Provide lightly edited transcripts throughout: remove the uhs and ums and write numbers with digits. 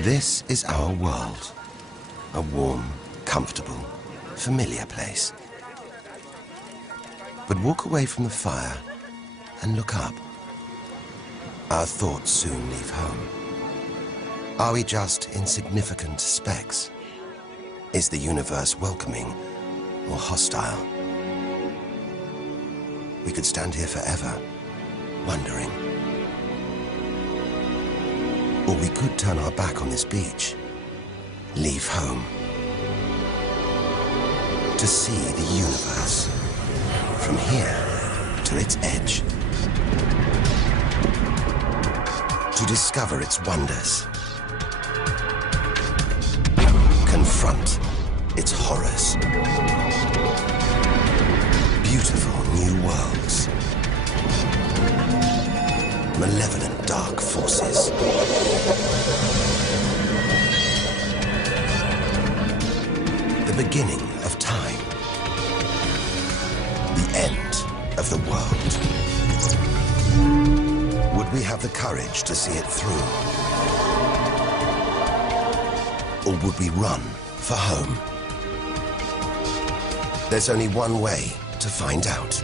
This is our world. A warm, comfortable, familiar place. But walk away from the fire and look up. Our thoughts soon leave home. Are we just insignificant specks? Is the universe welcoming or hostile? We could stand here forever, wondering. Or we could turn our back on this beach, leave home, to see the universe, from here to its edge, to discover its wonders, confront its horrors. Beautiful new worlds, malevolent dark forces. The beginning of time. The end of the world. Would we have the courage to see it through? Or would we run for home? There's only one way to find out.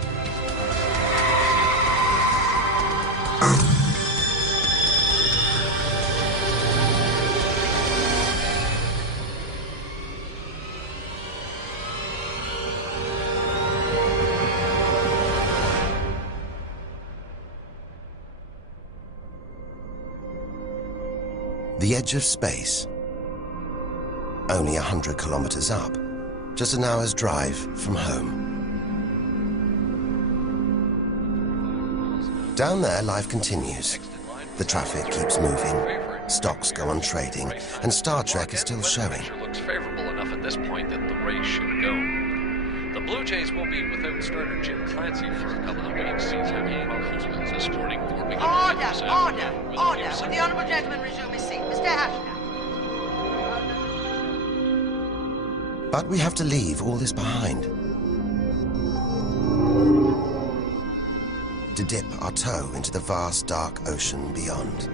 The edge of space. Only 100 kilometers up. Just an hour's drive from home. Down there, life continues. The traffic keeps moving, stocks go on trading, and Star Trek is still showing. Looks favorable enough at this point that the race should go. The Blue Jays will be without starter Jim Clancy for a couple of weeks. He's having problems with this morning. Order! Will the honourable gentleman resume his seat? Mr. Ashton. But we have to leave all this behind. To dip our toe into the vast, dark ocean beyond.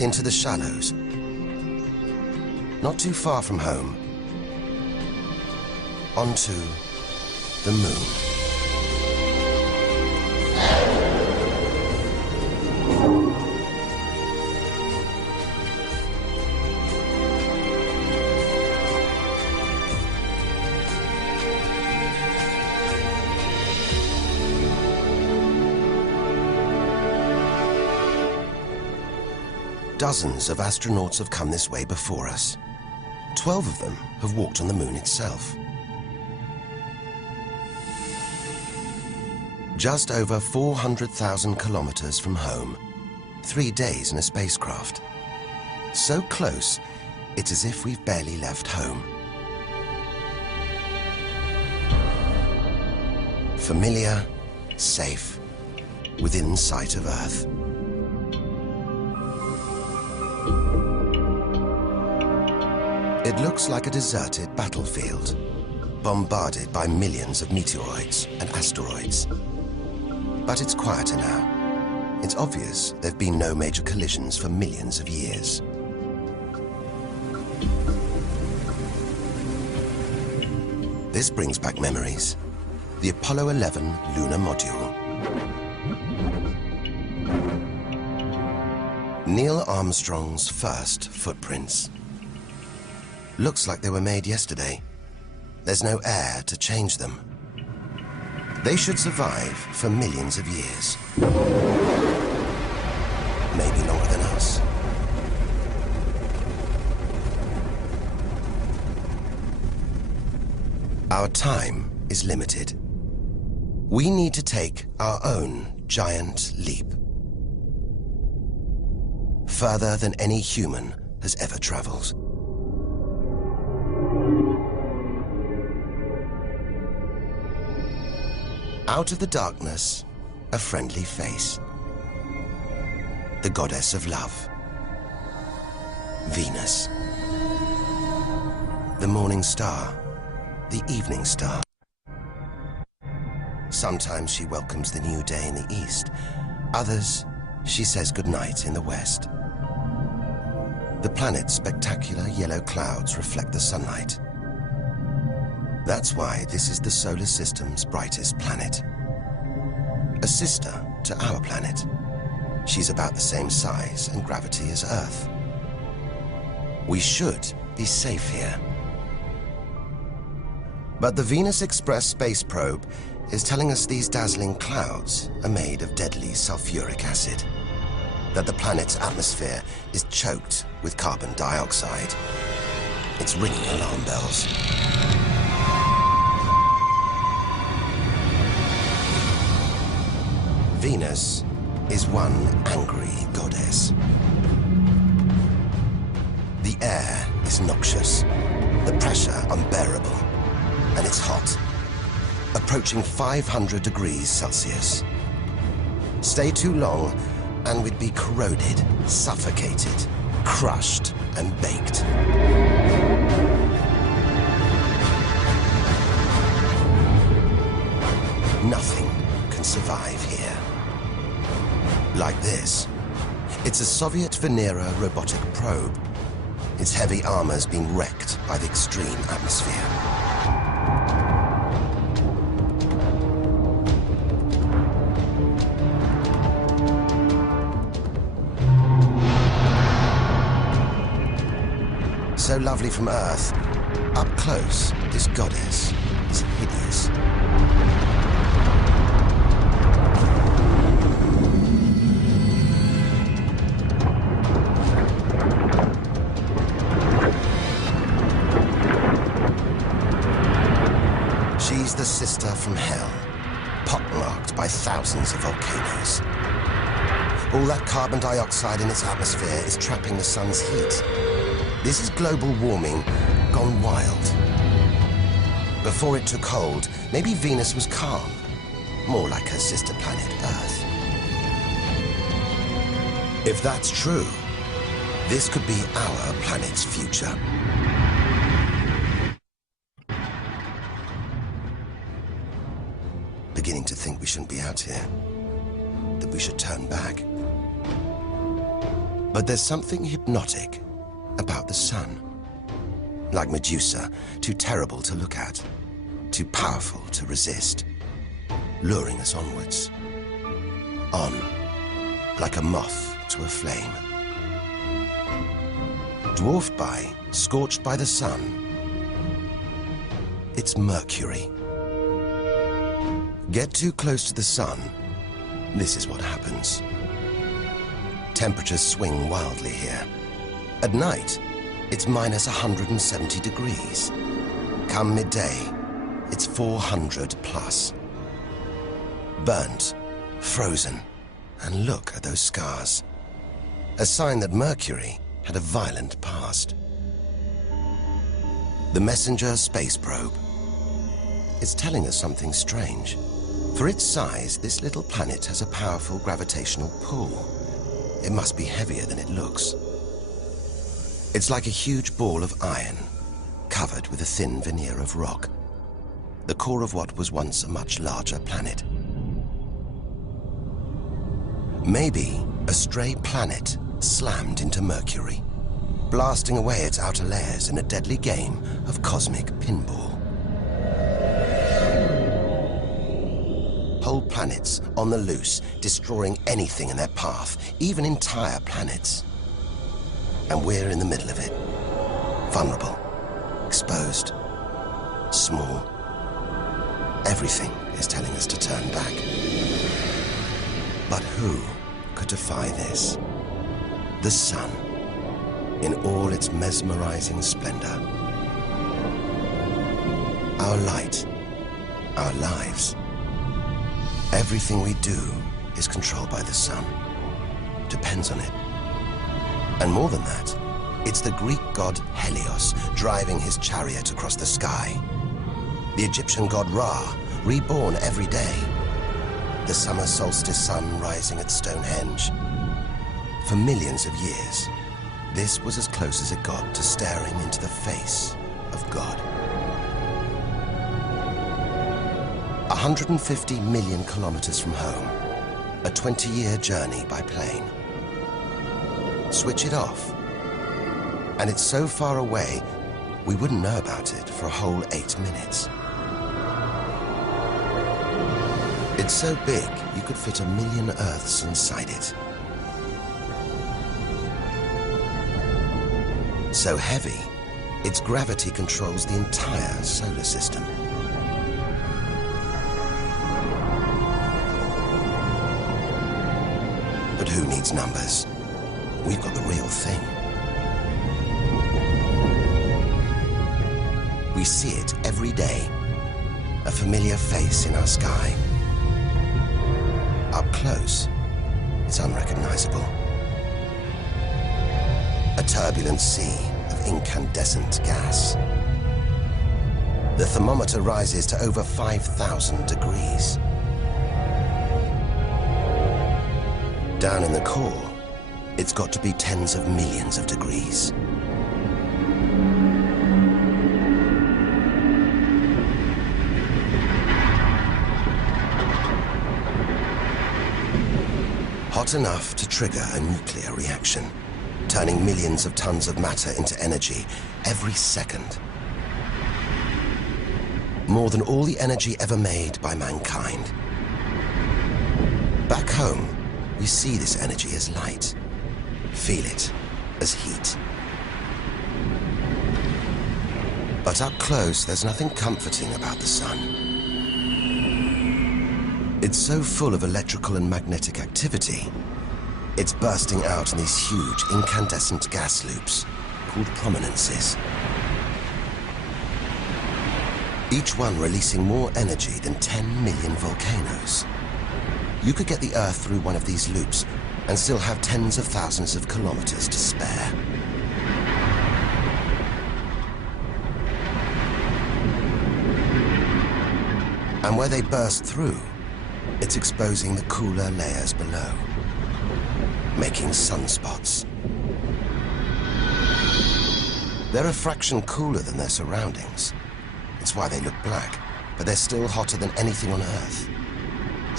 Into the shallows. Not too far from home. Onto the moon. Dozens of astronauts have come this way before us. 12 of them have walked on the moon itself. Just over 400,000 kilometers from home, 3 days in a spacecraft. So close, it's as if we've barely left home. Familiar, safe, within sight of Earth. It looks like a deserted battlefield, bombarded by millions of meteoroids and asteroids. But it's quieter now. It's obvious there've been no major collisions for millions of years. This brings back memories. The Apollo 11 lunar module. Neil Armstrong's first footprints. Looks like they were made yesterday. There's no air to change them. They should survive for millions of years. Maybe longer than us. Our time is limited. We need to take our own giant leap. Further than any human has ever traveled. Out of the darkness, a friendly face. The goddess of love. Venus. The morning star. The evening star. Sometimes she welcomes the new day in the east, Others, she says goodnight in the west. The planet's spectacular yellow clouds reflect the sunlight. That's why this is the solar system's brightest planet. A sister to our planet. She's about the same size and gravity as Earth. We should be safe here. But the Venus Express space probe is telling us these dazzling clouds are made of deadly sulfuric acid, that the planet's atmosphere is choked with carbon dioxide. It's ringing alarm bells. Venus is one angry goddess. The air is noxious, the pressure unbearable, and it's hot, approaching 500 degrees Celsius. Stay too long, and we'd be corroded, suffocated, crushed, and baked. Nothing can survive here. Like this. It's a Soviet Venera robotic probe. Its heavy armor's being wrecked by the extreme atmosphere. So lovely from Earth, up close, this goddess is hideous. She's the sister from hell, pockmarked by thousands of volcanoes. All that carbon dioxide in its atmosphere is trapping the sun's heat. This is global warming gone wild. Before it took hold, maybe Venus was calm, more like her sister planet Earth. If that's true, this could be our planet's future. Beginning to think we shouldn't be out here, that we should turn back. But there's something hypnotic about the sun. Like Medusa, too terrible to look at, too powerful to resist, luring us onwards. On, like a moth to a flame. Dwarfed by, scorched by the sun, it's Mercury. Get too close to the sun, this is what happens. Temperatures swing wildly here. At night, it's minus 170 degrees. Come midday, it's 400 plus. Burnt, frozen, and look at those scars. A sign that Mercury had a violent past. The Messenger space probe. It's telling us something strange. For its size, this little planet has a powerful gravitational pull. It must be heavier than it looks. It's like a huge ball of iron, covered with a thin veneer of rock, the core of what was once a much larger planet. Maybe a stray planet slammed into Mercury, blasting away its outer layers in a deadly game of cosmic pinball. Whole planets on the loose, destroying anything in their path, even entire planets. And we're in the middle of it. Vulnerable, exposed, small. Everything is telling us to turn back. But who could defy this? The sun, in all its mesmerizing splendor. Our light, our lives. Everything we do is controlled by the sun, depends on it. And more than that, it's the Greek god Helios driving his chariot across the sky. The Egyptian god Ra, reborn every day. The summer solstice sun rising at Stonehenge. For millions of years, this was as close as it got to staring into the face of God. 150 million kilometers from home, a 20-year journey by plane. Switch it off, and it's so far away, we wouldn't know about it for a whole 8 minutes. It's so big, you could fit 1 million Earths inside it. So heavy, its gravity controls the entire solar system. But who needs numbers? We've got the real thing. We see it every day, a familiar face in our sky. Up close, it's unrecognizable. A turbulent sea of incandescent gas. The thermometer rises to over 5,000 degrees. Down in the core, it's got to be tens of millions of degrees. Hot enough to trigger a nuclear reaction, turning millions of tons of matter into energy every second. More than all the energy ever made by mankind. Back home, we see this energy as light, feel it as heat. But up close, there's nothing comforting about the sun. It's so full of electrical and magnetic activity, it's bursting out in these huge incandescent gas loops called prominences. Each one releasing more energy than 10 million volcanoes. You could get the Earth through one of these loops and still have tens of thousands of kilometers to spare. And where they burst through, it's exposing the cooler layers below, making sunspots. They're a fraction cooler than their surroundings. It's why they look black, but they're still hotter than anything on Earth.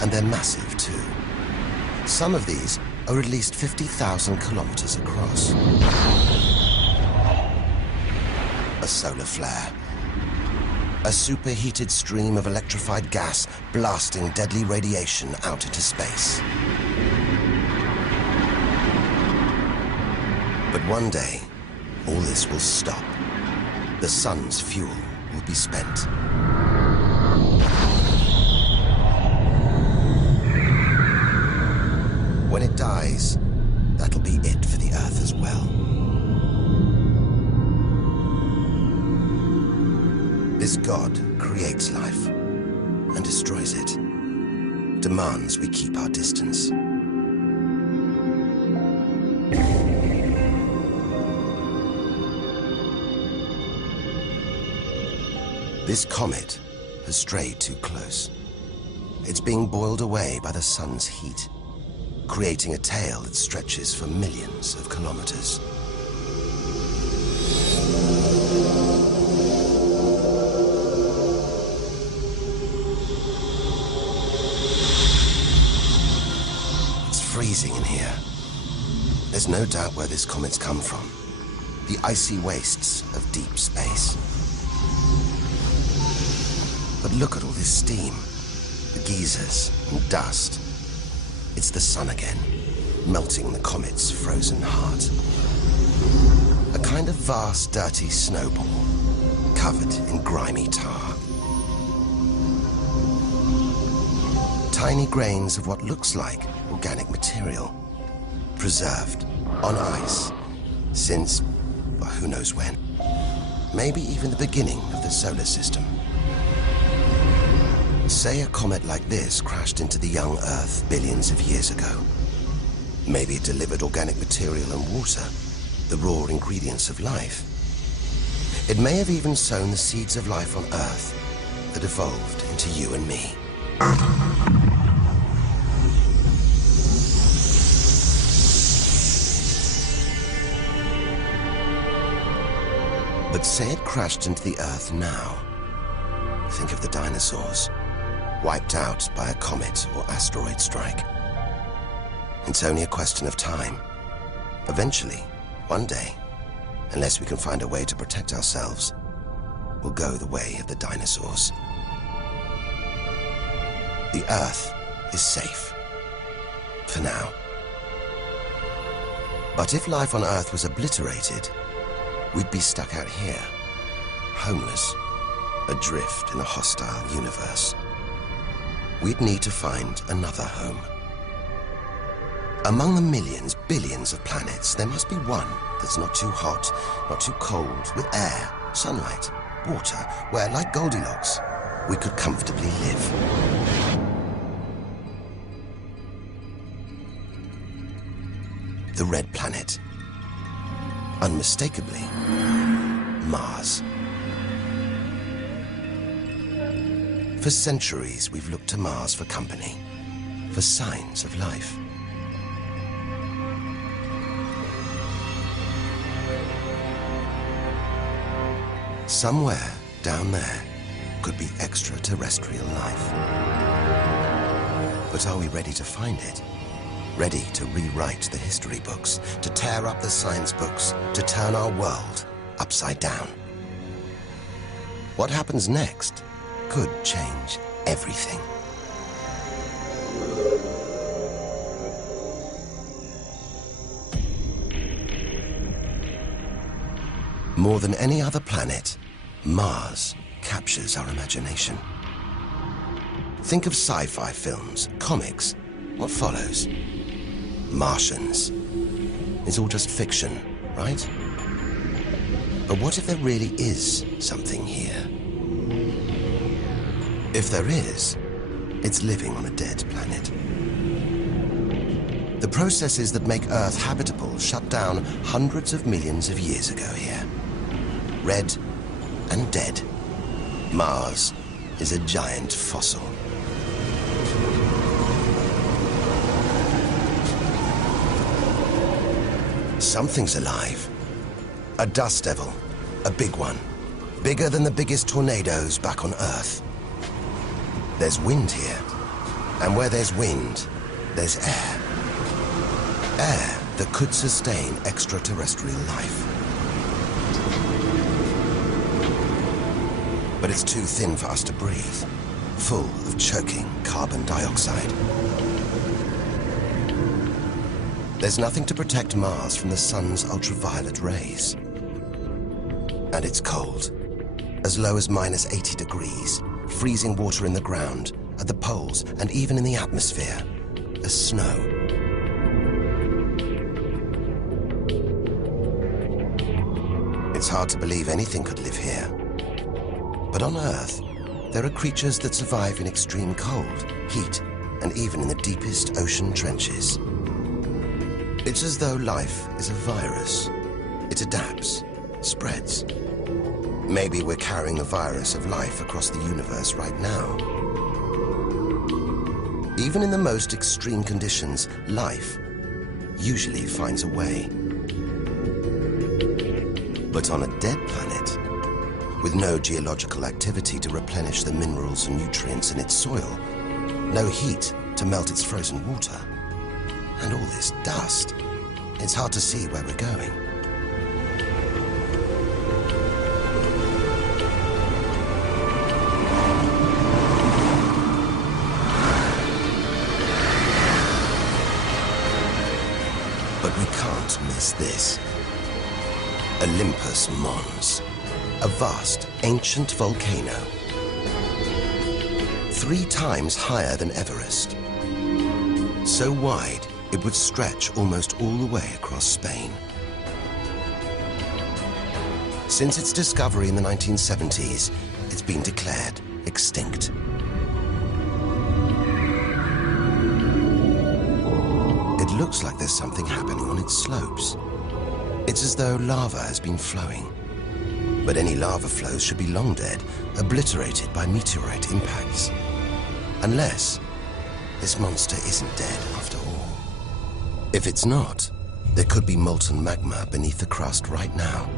And they're massive, too. Some of these are at least 50,000 kilometers across. A solar flare. A superheated stream of electrified gas blasting deadly radiation out into space. But one day, all this will stop. The sun's fuel will be spent. When it dies, that'll be it for the Earth as well. This God creates life and destroys it, demands we keep our distance. This comet has strayed too close. It's being boiled away by the sun's heat, creating a tail that stretches for millions of kilometers. It's freezing in here. There's no doubt where this comet's come from. The icy wastes of deep space. But look at all this steam, the geysers and dust. It's the sun again, melting the comet's frozen heart. A kind of vast, dirty snowball, covered in grimy tar. Tiny grains of what looks like organic material, preserved on ice since, well, who knows when. Maybe even the beginning of the solar system. Say a comet like this crashed into the young Earth billions of years ago. Maybe it delivered organic material and water, the raw ingredients of life. It may have even sown the seeds of life on Earth that evolved into you and me. But say it crashed into the Earth now. Think of the dinosaurs, wiped out by a comet or asteroid strike. It's only a question of time. Eventually, one day, unless we can find a way to protect ourselves, we'll go the way of the dinosaurs. The Earth is safe. For now. But if life on Earth was obliterated, we'd be stuck out here, homeless, adrift in a hostile universe. We'd need to find another home. Among the millions, billions of planets, there must be one that's not too hot, not too cold, with air, sunlight, water, where, like Goldilocks, we could comfortably live. The red planet. Unmistakably, Mars. For centuries, we've looked to Mars for company, for signs of life. Somewhere down there could be extraterrestrial life. But are we ready to find it? Ready to rewrite the history books, to tear up the science books, to turn our world upside down? What happens next could change everything. More than any other planet, Mars captures our imagination. Think of sci-fi films, comics. What follows? Martians. It's all just fiction, right? But what if there really is something here? If there is, it's living on a dead planet. The processes that make Earth habitable shut down hundreds of millions of years ago here. Red and dead. Mars is a giant fossil. Something's alive. A dust devil. A big one. Bigger than the biggest tornadoes back on Earth. There's wind here. And where there's wind, there's air. Air that could sustain extraterrestrial life. But it's too thin for us to breathe, full of choking carbon dioxide. There's nothing to protect Mars from the sun's ultraviolet rays. And it's cold, as low as -80 degrees, freezing water in the ground, at the poles, and even in the atmosphere, as snow. It's hard to believe anything could live here. But on Earth, there are creatures that survive in extreme cold, heat, and even in the deepest ocean trenches. It's as though life is a virus. It adapts, spreads. Maybe we're carrying the virus of life across the universe right now. Even in the most extreme conditions, life usually finds a way. But on a dead planet, with no geological activity to replenish the minerals and nutrients in its soil, no heat to melt its frozen water, and all this dust, it's hard to see where we're going. But we can't miss this. Olympus Mons. A vast, ancient volcano. 3 times higher than Everest. So wide, it would stretch almost all the way across Spain. Since its discovery in the 1970s, it's been declared extinct. It looks like there's something happening on its slopes. It's as though lava has been flowing. But any lava flows should be long dead, obliterated by meteorite impacts. Unless this monster isn't dead after all. If it's not, there could be molten magma beneath the crust right now.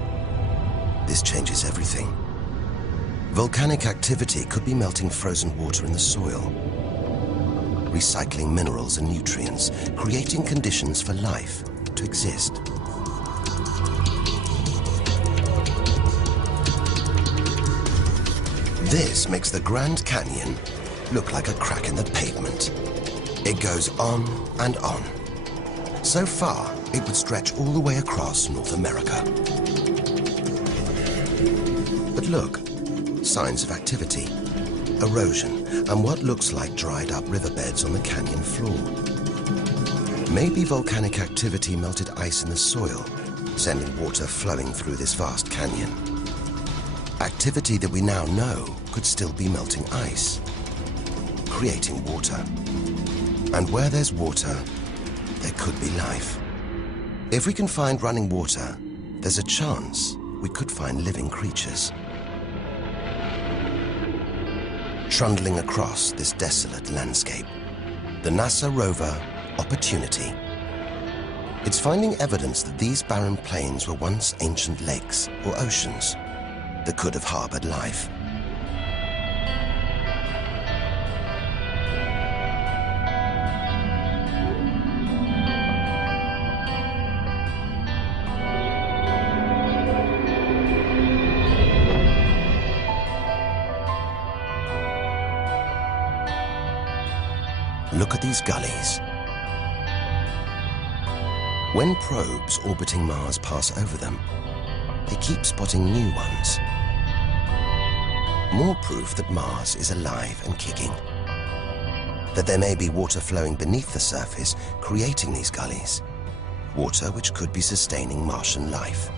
This changes everything. Volcanic activity could be melting frozen water in the soil, recycling minerals and nutrients, creating conditions for life to exist. This makes the Grand Canyon look like a crack in the pavement. It goes on and on. So far, it would stretch all the way across North America. But look, signs of activity, erosion, and what looks like dried up riverbeds on the canyon floor. Maybe volcanic activity melted ice in the soil, sending water flowing through this vast canyon. Activity that we now know could still be melting ice, creating water. And where there's water, there could be life. If we can find running water, there's a chance we could find living creatures. Trundling across this desolate landscape, the NASA rover Opportunity. It's finding evidence that these barren plains were once ancient lakes or oceans that could have harbored life. Look at these gullies. When probes orbiting Mars pass over them, they keep spotting new ones. More proof that Mars is alive and kicking. That there may be water flowing beneath the surface, creating these gullies. Water which could be sustaining Martian life.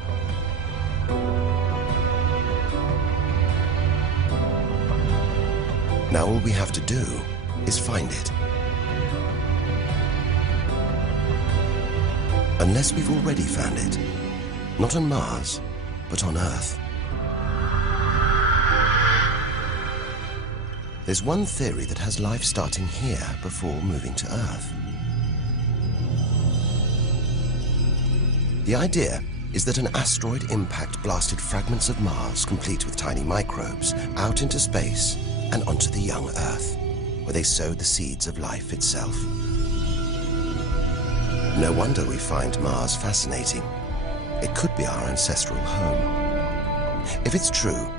Now all we have to do is find it. Unless we've already found it. Not on Mars, but on Earth. There's one theory that has life starting here before moving to Earth. The idea is that an asteroid impact blasted fragments of Mars, complete with tiny microbes, out into space and onto the young Earth, where they sowed the seeds of life itself. No wonder we find Mars fascinating. It could be our ancestral home. If it's true,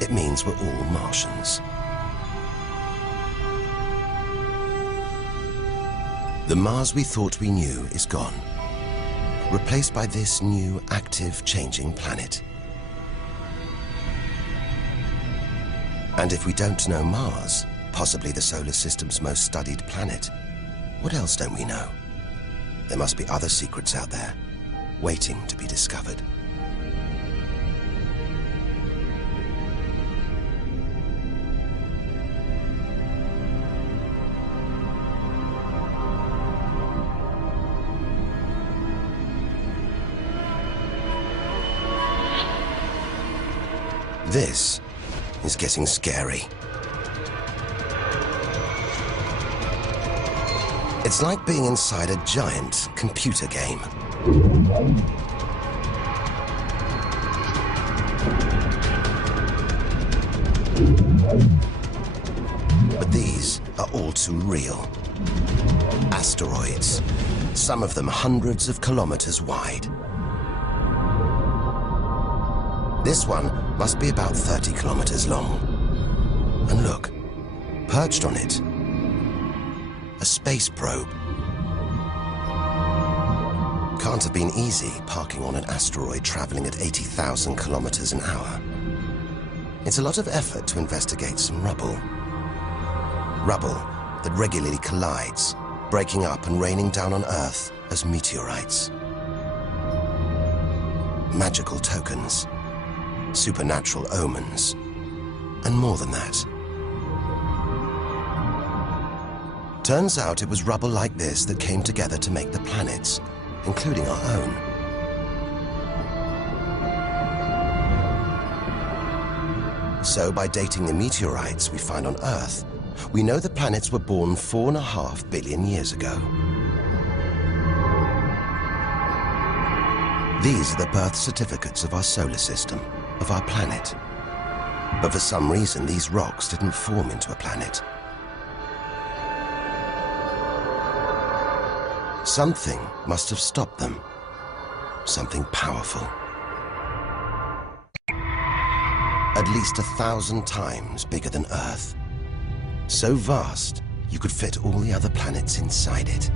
it means we're all Martians. The Mars we thought we knew is gone, replaced by this new, active, changing planet. And if we don't know Mars, possibly the solar system's most studied planet, what else don't we know? There must be other secrets out there, waiting to be discovered. This is getting scary. It's like being inside a giant computer game. But these are all too real. Asteroids, some of them hundreds of kilometers wide. This one must be about 30 kilometers long. And look, perched on it, a space probe. Can't have been easy parking on an asteroid traveling at 80,000 kilometers an hour. It's a lot of effort to investigate some rubble. Rubble that regularly collides, breaking up and raining down on Earth as meteorites. Magical tokens, supernatural omens, and more than that. Turns out it was rubble like this that came together to make the planets, including our own. So by dating the meteorites we find on Earth, we know the planets were born 4.5 billion years ago. These are the birth certificates of our solar system, of our planet. But for some reason, these rocks didn't form into a planet. Something must have stopped them. Something powerful. At least 1,000 times bigger than Earth. So vast, you could fit all the other planets inside it.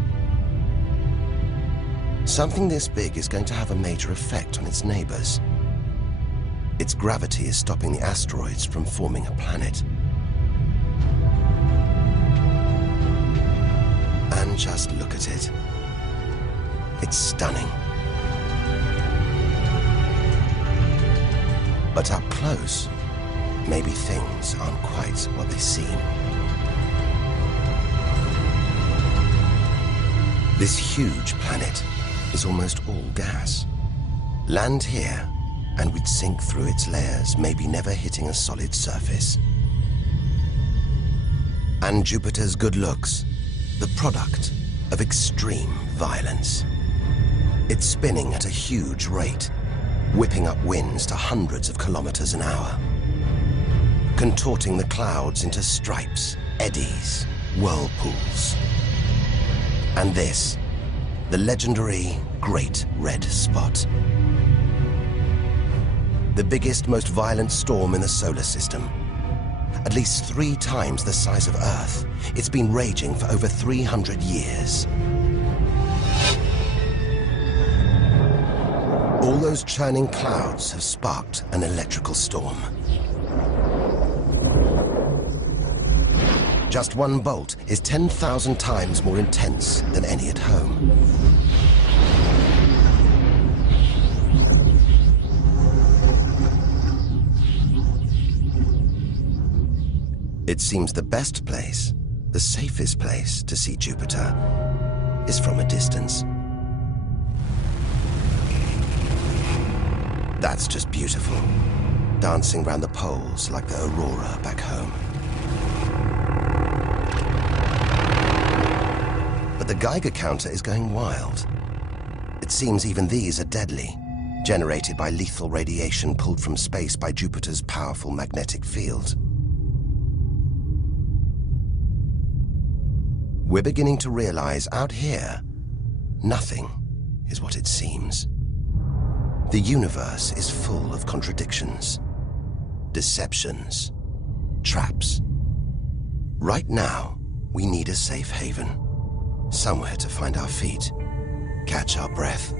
Something this big is going to have a major effect on its neighbors. Its gravity is stopping the asteroids from forming a planet. And just look at it. It's stunning. But up close, maybe things aren't quite what they seem. This huge planet is almost all gas. Land here, and we'd sink through its layers, maybe never hitting a solid surface. And Jupiter's good looks, the product of extreme violence. It's spinning at a huge rate, whipping up winds to hundreds of kilometers an hour, contorting the clouds into stripes, eddies, whirlpools. And this, the legendary Great Red Spot. The biggest, most violent storm in the solar system. At least 3 times the size of Earth. It's been raging for over 300 years. All those churning clouds have sparked an electrical storm. Just one bolt is 10,000 times more intense than any at home. It seems the best place, the safest place to see Jupiter is from a distance. That's just beautiful, dancing round the poles like the aurora back home. But the Geiger counter is going wild. It seems even these are deadly, generated by lethal radiation pulled from space by Jupiter's powerful magnetic field. We're beginning to realize out here, nothing is what it seems. The universe is full of contradictions, deceptions, traps. Right now, we need a safe haven, somewhere to find our feet, catch our breath.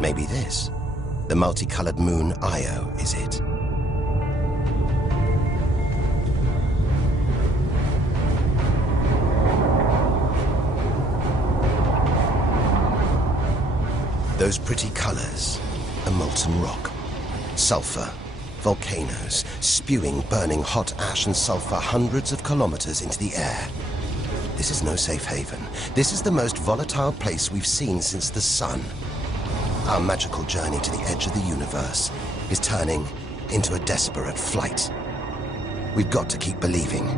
Maybe this, the multicolored moon Io, is it? Those pretty colors, a molten rock, sulfur, volcanoes, spewing burning hot ash and sulfur hundreds of kilometers into the air. This is no safe haven. This is the most volatile place we've seen since the sun. Our magical journey to the edge of the universe is turning into a desperate flight. We've got to keep believing,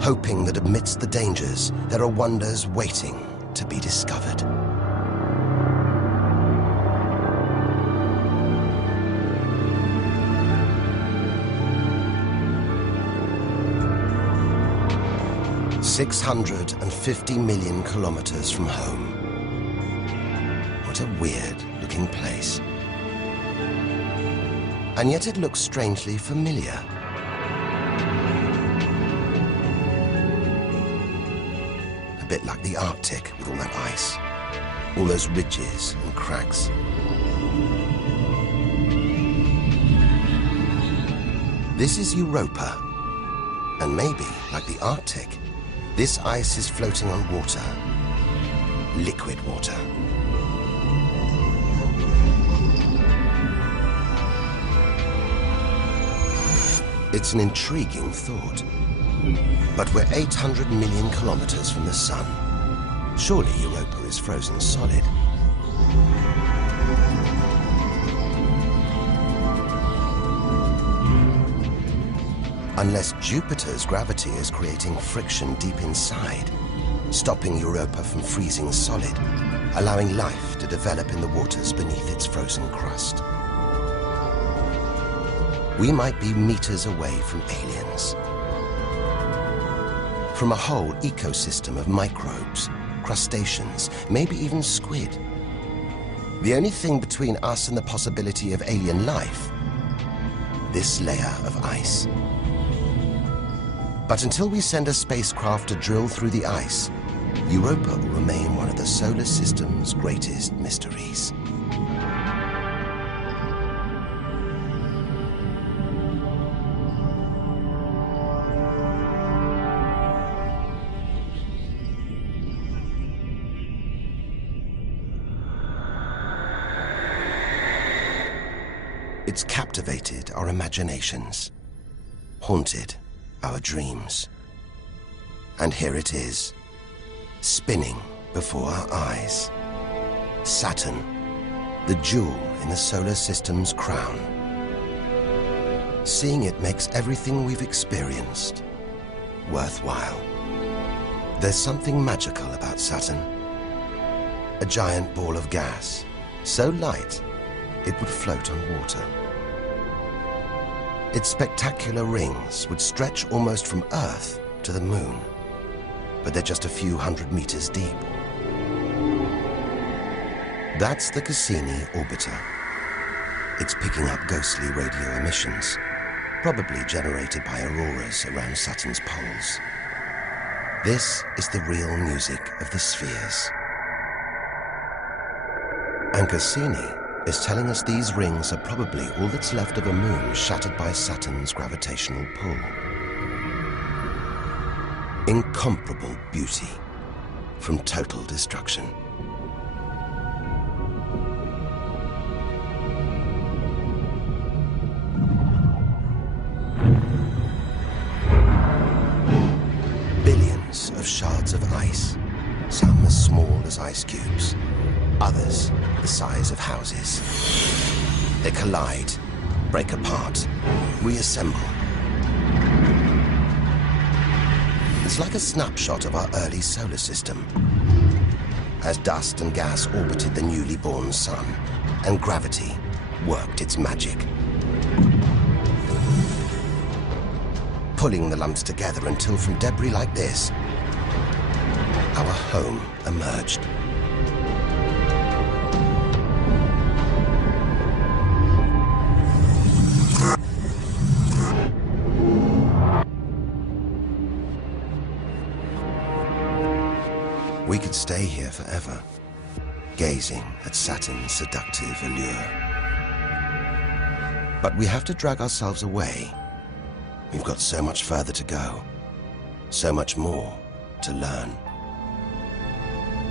hoping that amidst the dangers, there are wonders waiting to be discovered. $650 million kilometers from home. What a weird-looking place. And yet it looks strangely familiar. A bit like the Arctic with all that ice, all those ridges and cracks. This is Europa, and maybe, like the Arctic, this ice is floating on water, liquid water. It's an intriguing thought. But we're 800 million kilometers from the sun. Surely Europa is frozen solid. Unless Jupiter's gravity is creating friction deep inside, stopping Europa from freezing solid, allowing life to develop in the waters beneath its frozen crust. We might be meters away from aliens. from a whole ecosystem of microbes, crustaceans, maybe even squid. The only thing between us and the possibility of alien life, this layer of ice. But until we send a spacecraft to drill through the ice, Europa will remain one of the solar system's greatest mysteries. It's captivated our imaginations, haunted our dreams. And here it is, spinning before our eyes. Saturn, the jewel in the solar system's crown. Seeing it makes everything we've experienced worthwhile. There's something magical about Saturn. A giant ball of gas, so light it would float on water. Its spectacular rings would stretch almost from Earth to the Moon, but they're just a few hundred meters deep. That's the Cassini orbiter. It's picking up ghostly radio emissions, probably generated by auroras around Saturn's poles. This is the real music of the spheres. And Cassini is telling us these rings are probably all that's left of a moon shattered by Saturn's gravitational pull. Incomparable beauty from total destruction. Billions of shards of ice, some as small as ice cubes, others the size of houses. They collide, break apart, reassemble. It's like a snapshot of our early solar system, as dust and gas orbited the newly born sun, and gravity worked its magic, pulling the lumps together until from debris like this, our home emerged. We could stay here forever, gazing at Saturn's seductive allure. But we have to drag ourselves away. We've got so much further to go, so much more to learn.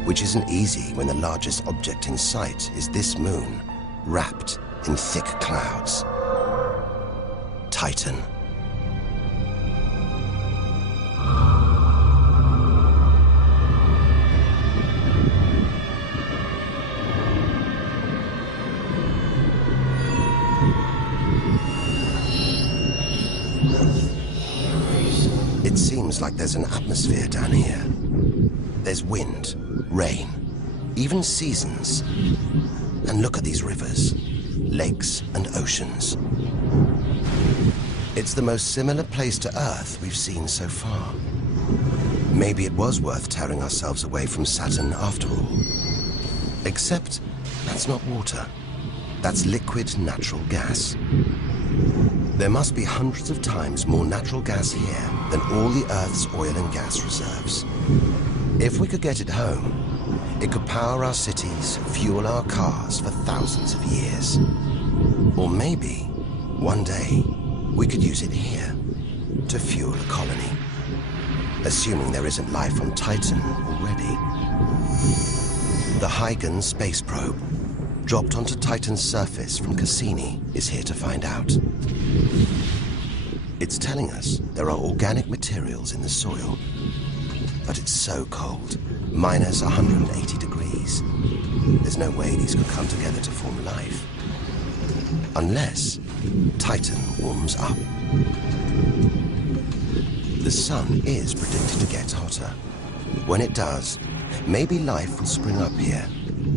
Which isn't easy when the largest object in sight is this moon, wrapped in thick clouds. Titan. It seems like there's an atmosphere down here. There's wind, rain, even seasons. And look at these rivers, lakes and oceans. It's the most similar place to Earth we've seen so far. Maybe it was worth tearing ourselves away from Saturn after all. Except that's not water. That's liquid natural gas. There must be hundreds of times more natural gas here than all the Earth's oil and gas reserves. If we could get it home, it could power our cities, fuel our cars for thousands of years. Or maybe, one day, we could use it here to fuel a colony. Assuming there isn't life on Titan already. The Huygens space probe, dropped onto Titan's surface from Cassini, is here to find out. It's telling us there are organic materials in the soil, but it's so cold, minus 180 degrees. There's no way these could come together to form life. Unless Titan warms up. The sun is predicted to get hotter. When it does, maybe life will spring up here,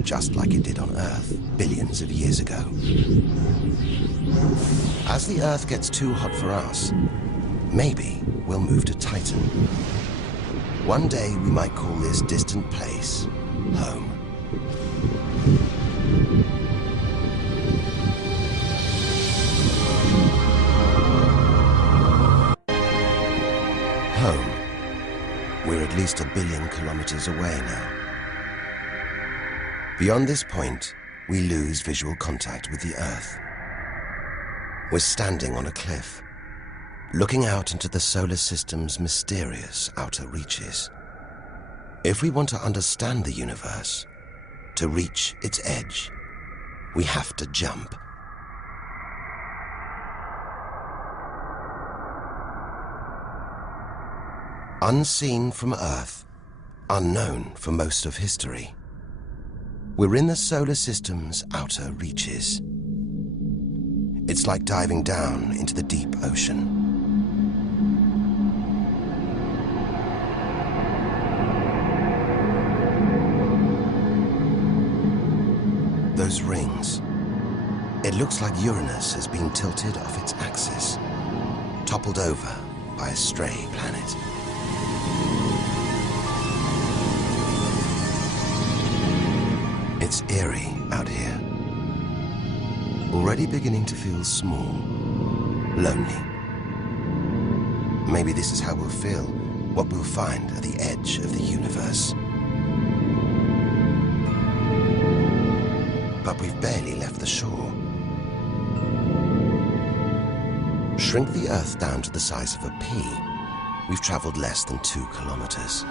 just like it did on Earth billions of years ago. As the Earth gets too hot for us, maybe we'll move to Titan. One day we might call this distant place home. Home. We're at least 1 billion kilometers away now. Beyond this point, we lose visual contact with the Earth. We're standing on a cliff, looking out into the solar system's mysterious outer reaches. If we want to understand the universe, to reach its edge, we have to jump. Unseen from Earth, unknown for most of history, we're in the solar system's outer reaches. It's like diving down into the deep ocean. Those rings. It looks like Uranus has been tilted off its axis, toppled over by a stray planet. It's eerie out here. Already beginning to feel small, lonely. Maybe this is how we'll feel, what we'll find at the edge of the universe. But we've barely left the shore. Shrink the Earth down to the size of a pea. We've traveled less than 2 kilometers.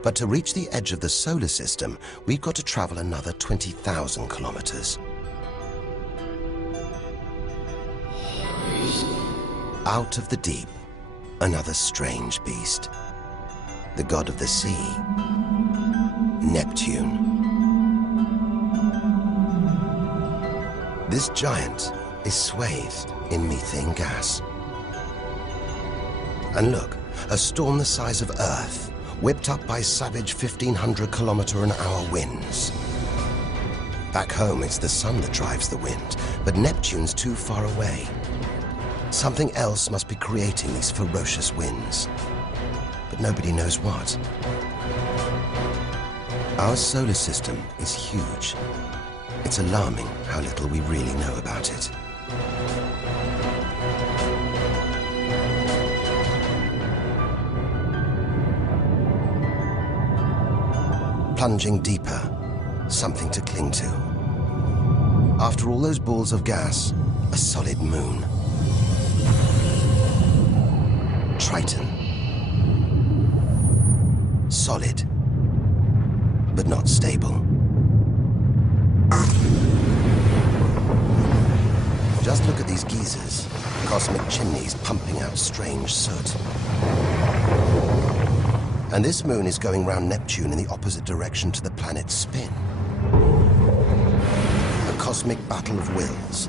But to reach the edge of the solar system, we've got to travel another 20,000 kilometers. Out of the deep, another strange beast. The god of the sea, Neptune. This giant is swathed in methane gas. And look, a storm the size of Earth, whipped up by savage 1,500-kilometer-an-hour winds. Back home, it's the sun that drives the wind, but Neptune's too far away. Something else must be creating these ferocious winds, but nobody knows what. Our solar system is huge. It's alarming how little we really know about it. Plunging deeper, something to cling to. After all those balls of gas, a solid moon. Triton. Solid, but not stable. Just look at these geysers, cosmic chimneys pumping out strange soot. And this moon is going round Neptune in the opposite direction to the planet's spin. A cosmic battle of wills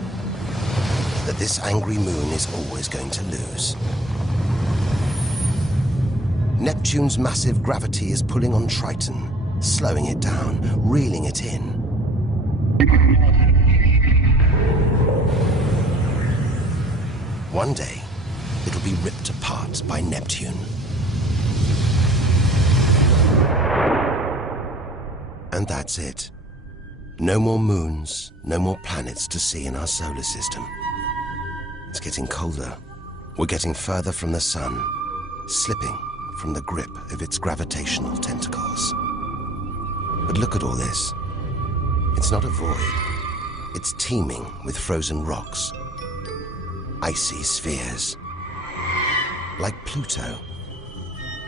that this angry moon is always going to lose. Neptune's massive gravity is pulling on Triton, slowing it down, reeling it in. One day, it'll be ripped apart by Neptune. And that's it. No more moons, no more planets to see in our solar system. It's getting colder. We're getting further from the sun, slipping from the grip of its gravitational tentacles. But look at all this. It's not a void. It's teeming with frozen rocks, icy spheres, like Pluto.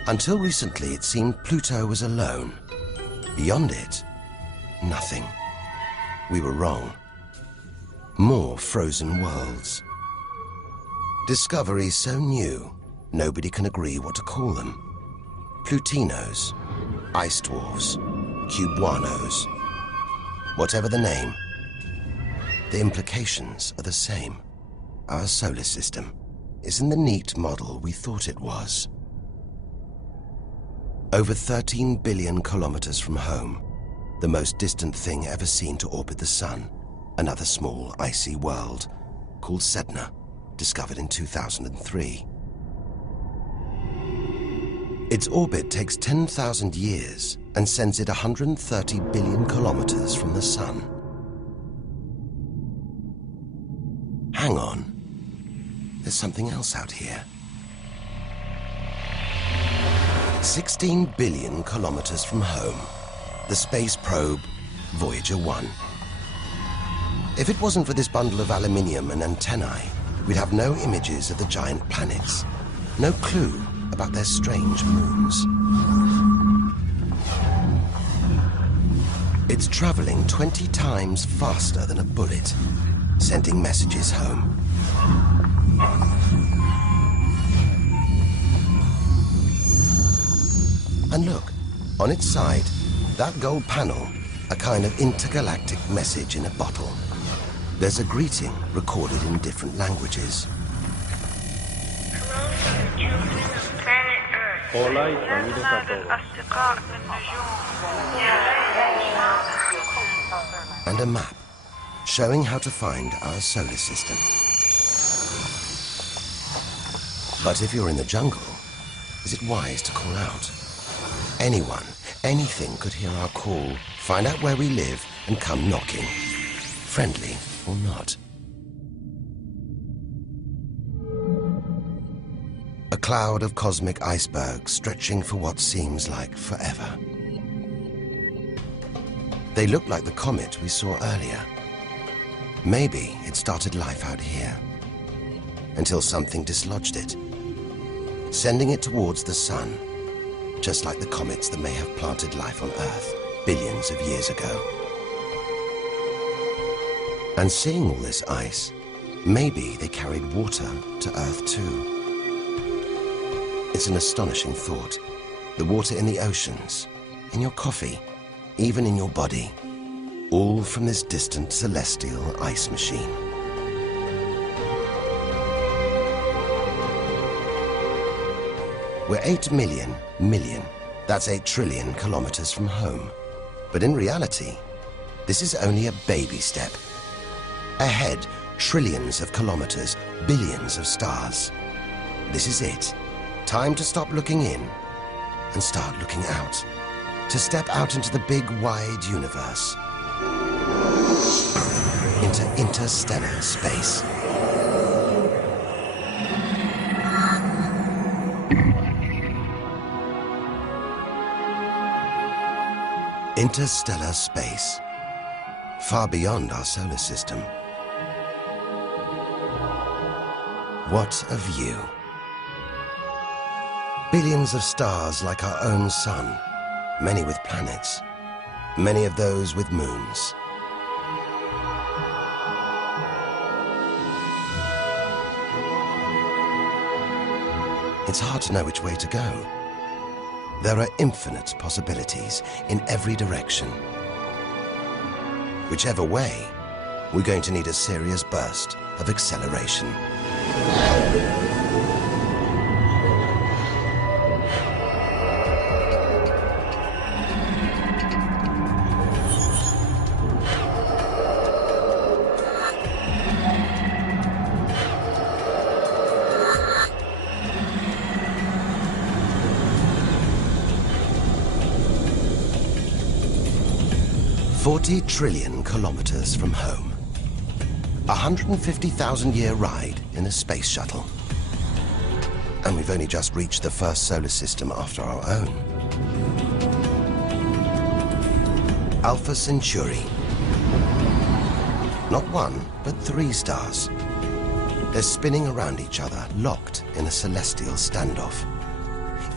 Until recently, it seemed Pluto was alone. Beyond it, nothing. We were wrong. More frozen worlds. Discoveries so new, nobody can agree what to call them. Plutinos, ice dwarfs, cubanos. Whatever the name, the implications are the same. Our solar system isn't the neat model we thought it was. Over 13 billion kilometers from home, the most distant thing ever seen to orbit the sun, another small, icy world called Sedna, discovered in 2003. Its orbit takes 10,000 years and sends it 130 billion kilometers from the Sun. Hang on. There's something else out here. 16 billion kilometers from home, the space probe Voyager 1. If it wasn't for this bundle of aluminium and antennae, we'd have no images of the giant planets, no clue about their strange moons. It's traveling 20 times faster than a bullet, sending messages home. And look, on its side, that gold panel, a kind of intergalactic message in a bottle. There's a greeting recorded in different languages. Hola y saludos a todos. And a map showing how to find our solar system. But if you're in the jungle, is it wise to call out? Anyone, anything could hear our call, find out where we live, and come knocking. Friendly or not. A cloud of cosmic icebergs stretching for what seems like forever. They look like the comet we saw earlier. Maybe it started life out here, until something dislodged it, sending it towards the sun, just like the comets that may have planted life on Earth billions of years ago. And seeing all this ice, maybe they carried water to Earth too. It's an astonishing thought. The water in the oceans, in your coffee, even in your body, all from this distant celestial ice machine. We're 8 million, that's 8 trillion kilometers from home. But in reality, this is only a baby step. Ahead, trillions of kilometers, billions of stars. This is it. Time to stop looking in and start looking out. To step out into the big, wide universe. Into interstellar space. Interstellar space. Far beyond our solar system. What a view. Billions of stars like our own sun, many with planets, many of those with moons. It's hard to know which way to go. There are infinite possibilities in every direction. Whichever way, we're going to need a serious burst of acceleration. $40 trillion kilometers from home. 150,000-year ride in a space shuttle. And we've only just reached the first solar system after our own. Alpha Centauri. Not one, but 3 stars. They're spinning around each other, locked in a celestial standoff.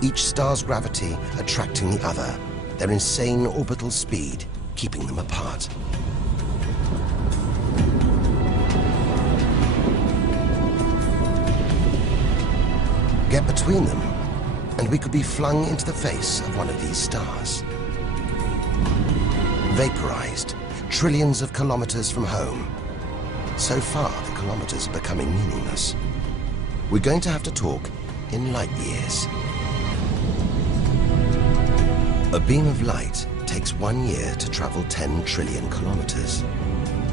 Each star's gravity attracting the other, their insane orbital speed keeping them apart. Get between them, and we could be flung into the face of one of these stars. Vaporized, trillions of kilometers from home. So far, the kilometers are becoming meaningless. We're going to have to talk in light years. A beam of light takes 1 year to travel 10 trillion kilometers.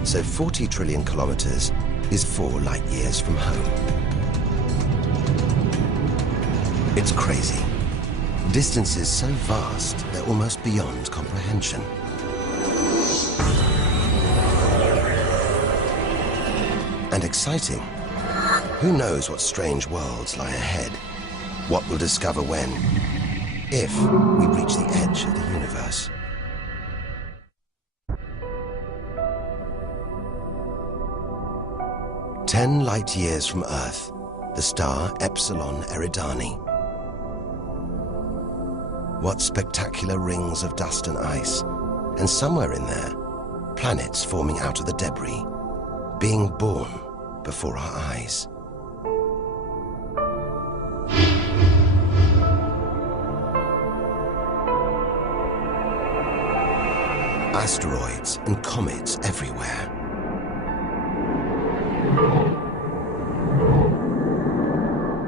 So 40 trillion kilometers is 4 light years from home. It's crazy. Distances so vast, they're almost beyond comprehension. And exciting. Who knows what strange worlds lie ahead? What we'll discover when, if we reach the edge of the universe. "10 light years from Earth, the star Epsilon Eridani. What spectacular rings of dust and ice, and somewhere in there, planets forming out of the debris, being born before our eyes. Asteroids and comets everywhere.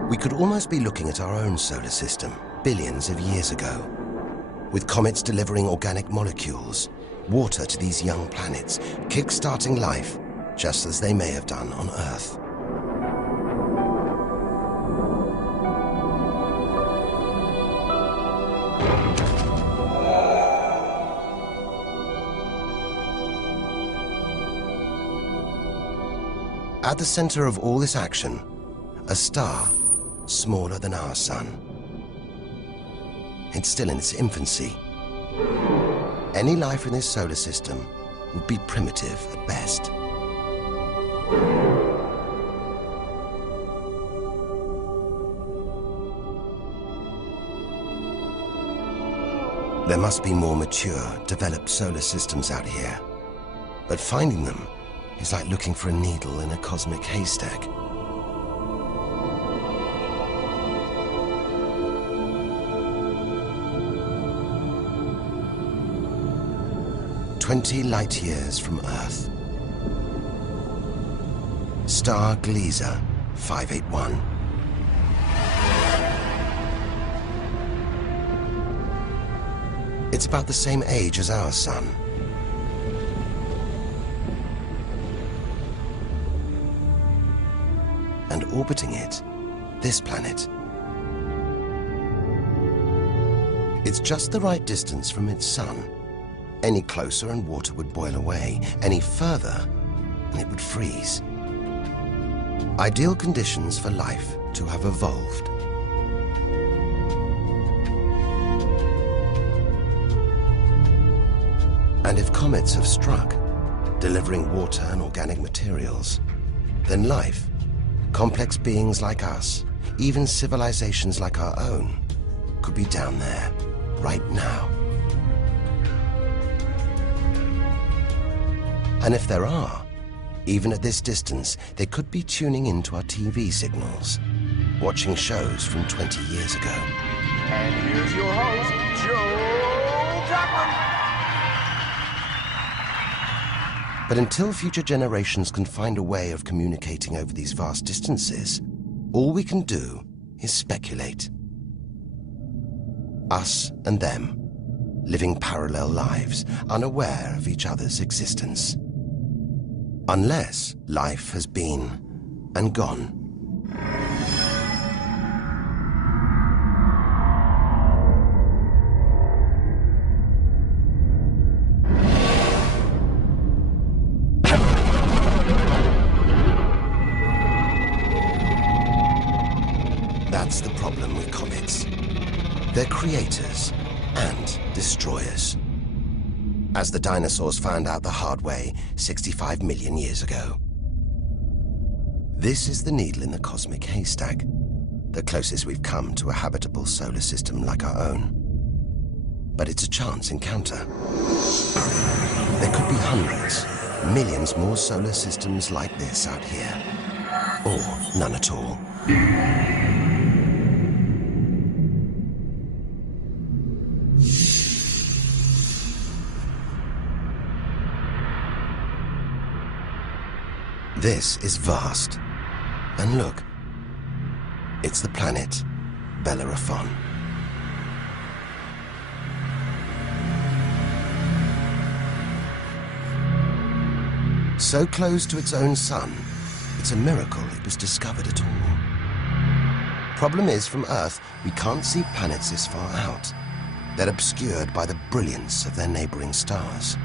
We could almost be looking at our own solar system billions of years ago, with comets delivering organic molecules, water to these young planets, kick-starting life, just as they may have done on Earth. At the center of all this action, a star smaller than our sun. It's still in its infancy. Any life in this solar system would be primitive at best. There must be more mature, developed solar systems out here. But finding them is like looking for a needle in a cosmic haystack. "20 light years from Earth. Star Gliese 581. It's about the same age as our sun. And orbiting it, this planet. It's just the right distance from its sun. Any closer and water would boil away. Any further and it would freeze. Ideal conditions for life to have evolved. And if comets have struck, delivering water and organic materials, then life, complex beings like us, even civilizations like our own, could be down there, right now. And if there are, even at this distance, they could be tuning into our TV signals, watching shows from 20 years ago. And here's your host, Joe Jackman. But until future generations can find a way of communicating over these vast distances, all we can do is speculate. Us and them, living parallel lives, unaware of each other's existence. Unless life has been and gone. That's the problem with comets. They're creators and destroyers. As the dinosaurs found out the hard way 65 million years ago. This is the needle in the cosmic haystack, the closest we've come to a habitable solar system like our own. But it's a chance encounter. There could be hundreds, millions more solar systems like this out here. Or none at all. This is vast. And look, it's the planet Bellerophon. So close to its own sun, it's a miracle it was discovered at all. problem is, from Earth, we can't see planets this far out. They're obscured by the brilliance of their neighboring stars.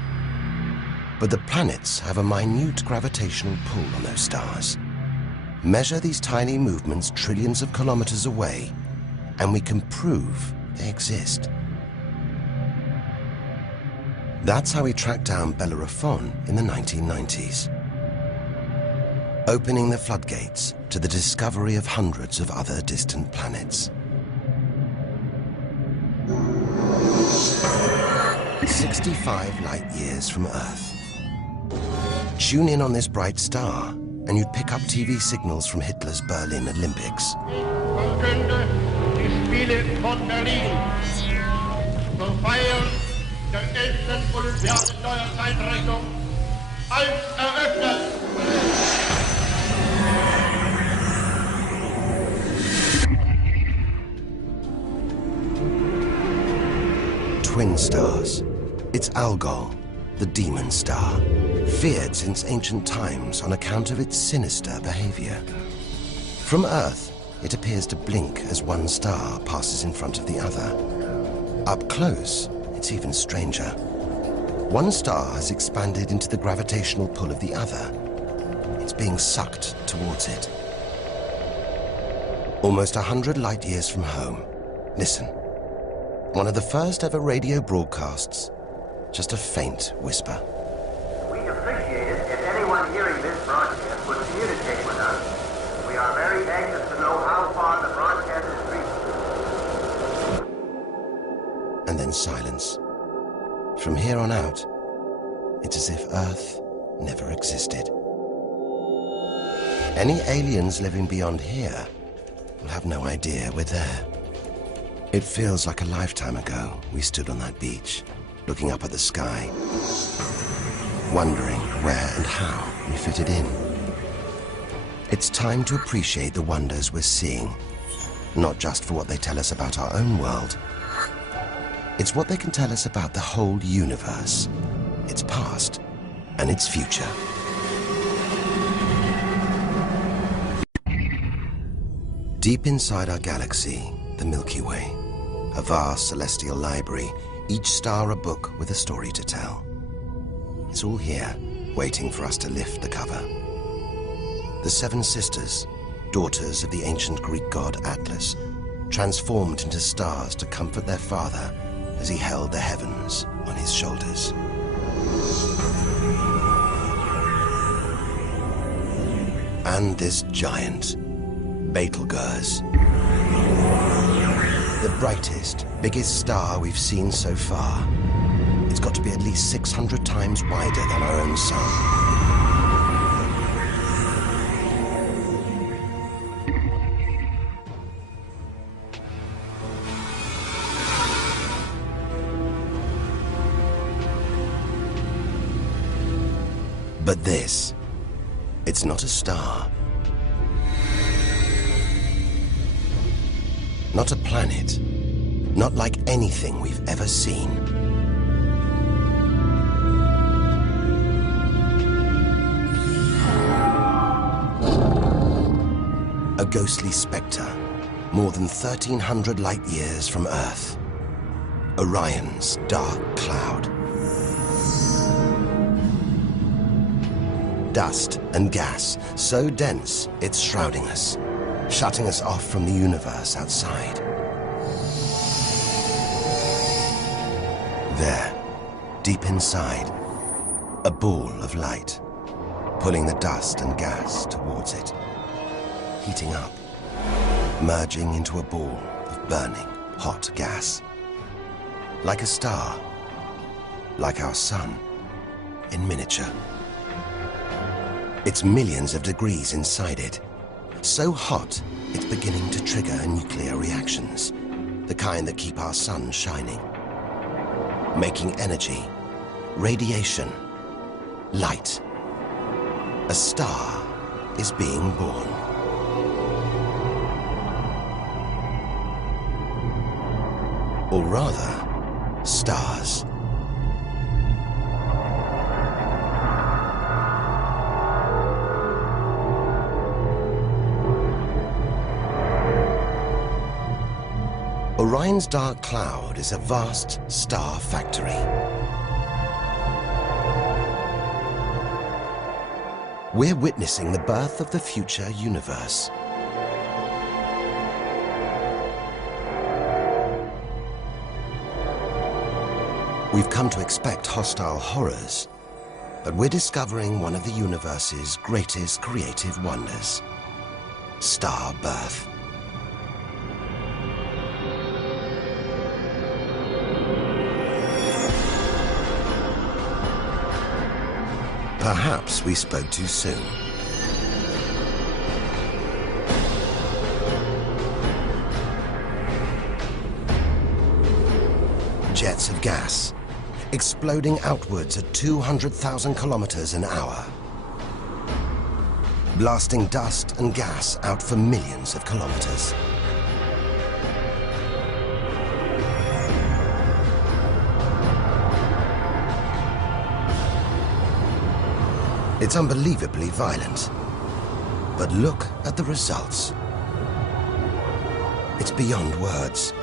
But the planets have a minute gravitational pull on those stars. Measure these tiny movements trillions of kilometers away, and we can prove they exist. That's how we tracked down Bellerophon in the 1990s, opening the floodgates to the discovery of hundreds of other distant planets. 65 light years from Earth. Tune in on this bright star, and you'd pick up TV signals from Hitler's Berlin Olympics. Verkünde die Spiele von Berlin zur Feier der 11. Olympiade neuer Zeitrechnung als eröffnet. Twin stars. It's Algol, the demon star, feared since ancient times on account of its sinister behavior. From Earth, it appears to blink as one star passes in front of the other. Up close, it's even stranger. One star has expanded into the gravitational pull of the other. It's being sucked towards it. Almost 100 light years from home. Listen. One of the first ever radio broadcasts. Just a faint whisper. We'd appreciate it if anyone hearing this broadcast would communicate with us. We are very anxious to know how far the broadcast is reaching. And then silence. From here on out, it's as if Earth never existed. Any aliens living beyond here will have no idea we're there. It feels like a lifetime ago we stood on that beach, looking up at the sky, wondering where and how we fitted in. It's time to appreciate the wonders we're seeing, not just for what they tell us about our own world. It's what they can tell us about the whole universe, its past and its future. Deep inside our galaxy, the Milky Way, a vast celestial library, each star a book with a story to tell. It's all here, waiting for us to lift the cover. The Seven Sisters, daughters of the ancient Greek god Atlas, transformed into stars to comfort their father as he held the heavens on his shoulders. And this giant, Betelgeuse. The brightest, biggest star we've seen so far. It's got to be at least 600 times wider than our own sun. But this, it's not a star. Not a planet. Not like anything we've ever seen. A ghostly spectre, more than 1,300 light years from Earth. Orion's dark cloud. Dust and gas, so dense it's shrouding us, shutting us off from the universe outside. There, deep inside, a ball of light, pulling the dust and gas towards it, heating up, merging into a ball of burning, hot gas. Like a star, like our sun, in miniature. It's millions of degrees inside it. So hot, it's beginning to trigger nuclear reactions, the kind that keep our sun shining. Making energy, radiation, light. A star is being born. Or rather, stars. Orion's dark cloud is a vast star factory. We're witnessing the birth of the future universe. We've come to expect hostile horrors, but we're discovering one of the universe's greatest creative wonders: star birth. Perhaps we spoke too soon. Jets of gas, exploding outwards at 200,000 kilometers an hour, blasting dust and gas out for millions of kilometers. It's unbelievably violent, but look at the results. It's beyond words.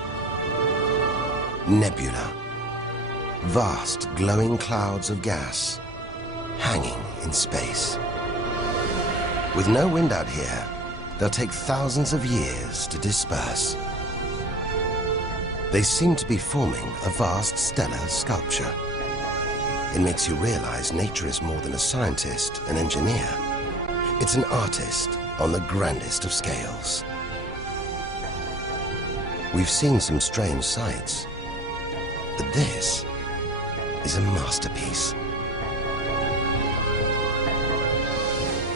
Nebula. Vast, glowing clouds of gas, hanging in space. With no wind out here, they'll take thousands of years to disperse. They seem to be forming a vast stellar sculpture. It makes you realize nature is more than a scientist, an engineer. It's an artist on the grandest of scales. We've seen some strange sights, but this is a masterpiece.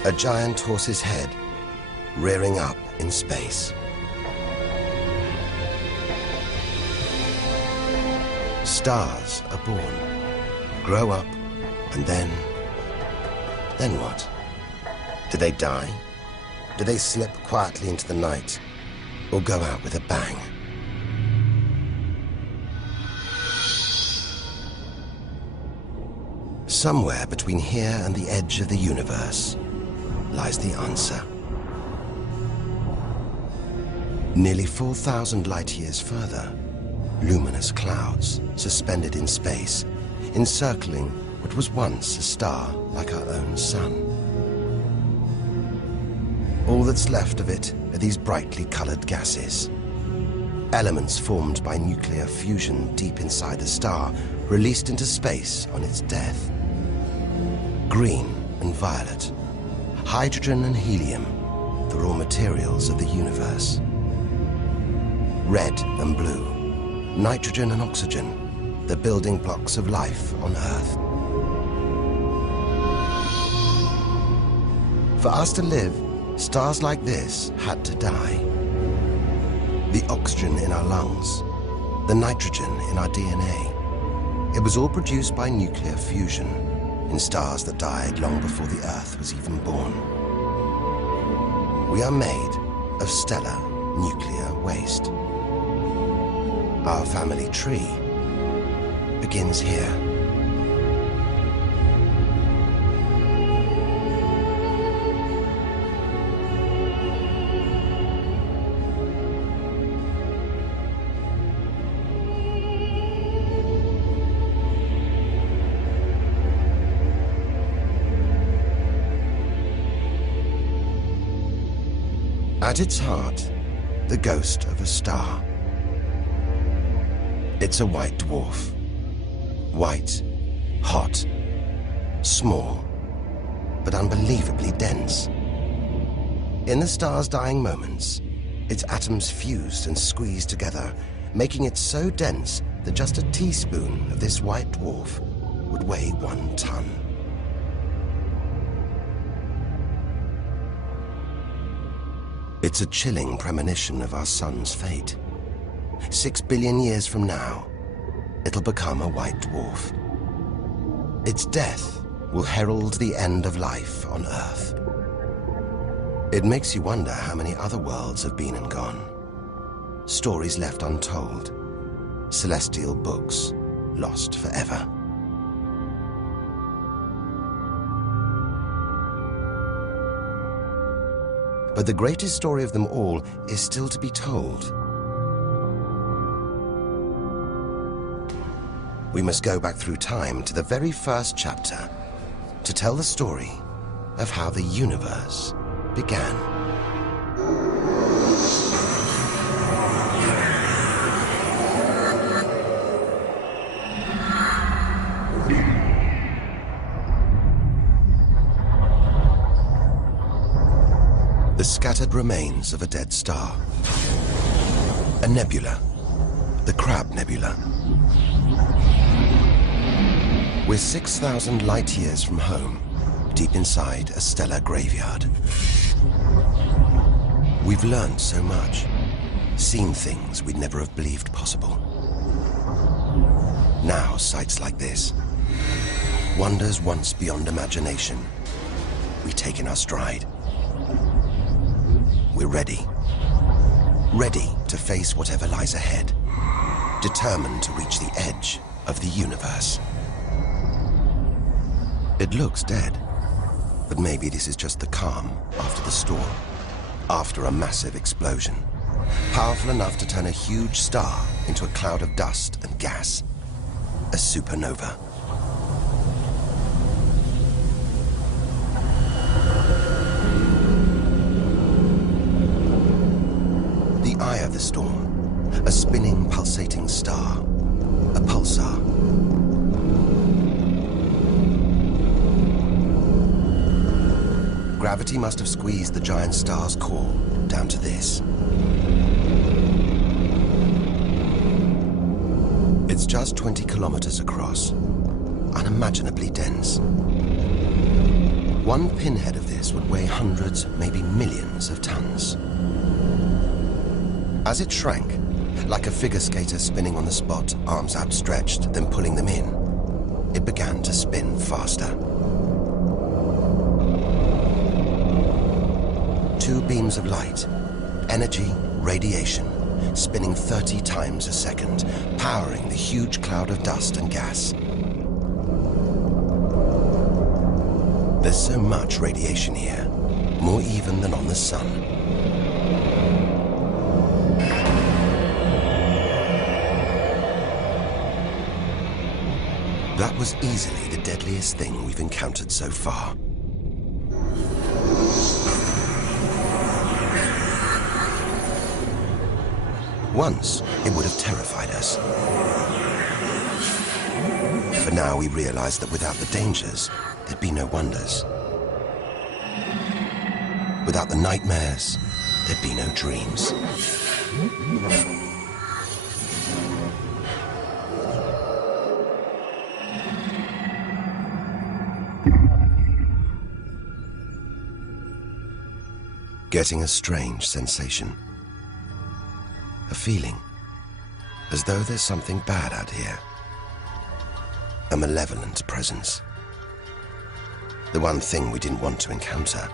A giant horse's head rearing up in space. Stars are born, grow up, and then what? Do they die? Do they slip quietly into the night, or go out with a bang? Somewhere between here and the edge of the universe lies the answer. Nearly 4,000 light-years further, luminous clouds suspended in space, encircling what was once a star like our own sun. All that's left of it are these brightly colored gases. Elements formed by nuclear fusion deep inside the star, released into space on its death. Green and violet, hydrogen and helium, the raw materials of the universe. Red and blue, nitrogen and oxygen, the building blocks of life on Earth. For us to live, stars like this had to die. The oxygen in our lungs, the nitrogen in our DNA, it was all produced by nuclear fusion in stars that died long before the Earth was even born. We are made of stellar nuclear waste. Our family tree begins here. At its heart, the ghost of a star. It's a white dwarf. White, hot, small, but unbelievably dense. In the star's dying moments, its atoms fused and squeezed together, making it so dense that just a teaspoon of this white dwarf would weigh 1 ton. It's a chilling premonition of our sun's fate. 6 billion years from now, it'll become a white dwarf. Its death will herald the end of life on Earth. It makes you wonder how many other worlds have been and gone. Stories left untold. Celestial books lost forever. But the greatest story of them all is still to be told. we must go back through time to the very first chapter to tell the story of how the universe began. The scattered remains of a dead star. A nebula, the Crab Nebula. We're 6,000 light years from home, deep inside a stellar graveyard. We've learned so much, seen things we'd never have believed possible. Now, sights like this, wonders once beyond imagination, we take in our stride. We're ready. Ready to face whatever lies ahead. Determined to reach the edge of the universe. It looks dead, but maybe this is just the calm after the storm. After a massive explosion. Powerful enough to turn a huge star into a cloud of dust and gas. A supernova. Eye of the storm, a spinning, pulsating star, a pulsar. Gravity must have squeezed the giant star's core down to this. It's just 20 kilometers across, unimaginably dense. One pinhead of this would weigh hundreds, maybe millions of tons. As it shrank, like a figure skater spinning on the spot, arms outstretched, then pulling them in, it began to spin faster. 2 beams of light, energy, radiation, spinning 30 times a second, powering the huge cloud of dust and gas. There's so much radiation here, more even than on the sun. That was easily the deadliest thing we've encountered so far. Once, it would have terrified us. But now we realize that without the dangers, there'd be no wonders. Without the nightmares, there'd be no dreams. Getting a strange sensation. A feeling, as though there's something bad out here. A malevolent presence. The one thing we didn't want to encounter.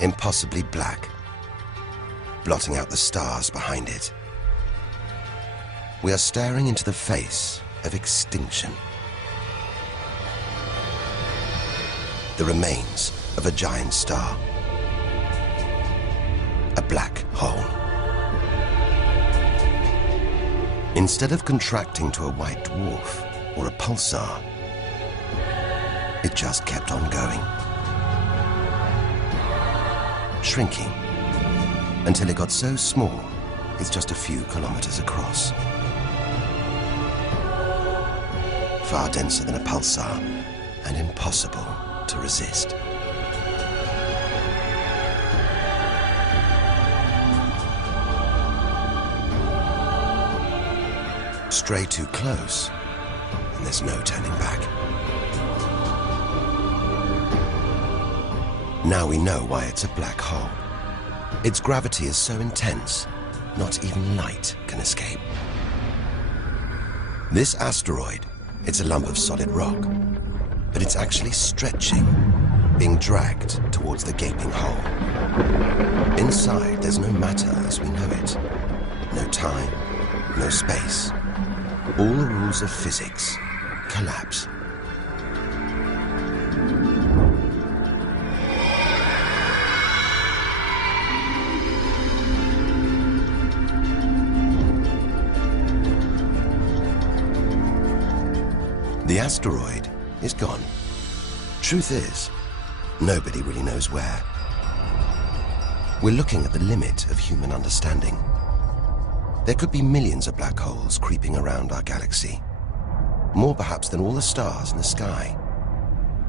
Impossibly black, blotting out the stars behind it. We are staring into the face of extinction. The remains of a giant star. A black hole. Instead of contracting to a white dwarf or a pulsar, it just kept on going. Shrinking until it got so small, it's just a few kilometers across. Far denser than a pulsar and impossible to resist. Stray too close, and there's no turning back. Now we know why it's a black hole. Its gravity is so intense, not even light can escape. This asteroid, it's a lump of solid rock, but it's actually stretching, being dragged towards the gaping hole. Inside, there's no matter as we know it. No time, no space. All the rules of physics collapse. The asteroid is gone. Truth is, nobody really knows where. We're looking at the limit of human understanding. There could be millions of black holes creeping around our galaxy. More perhaps than all the stars in the sky.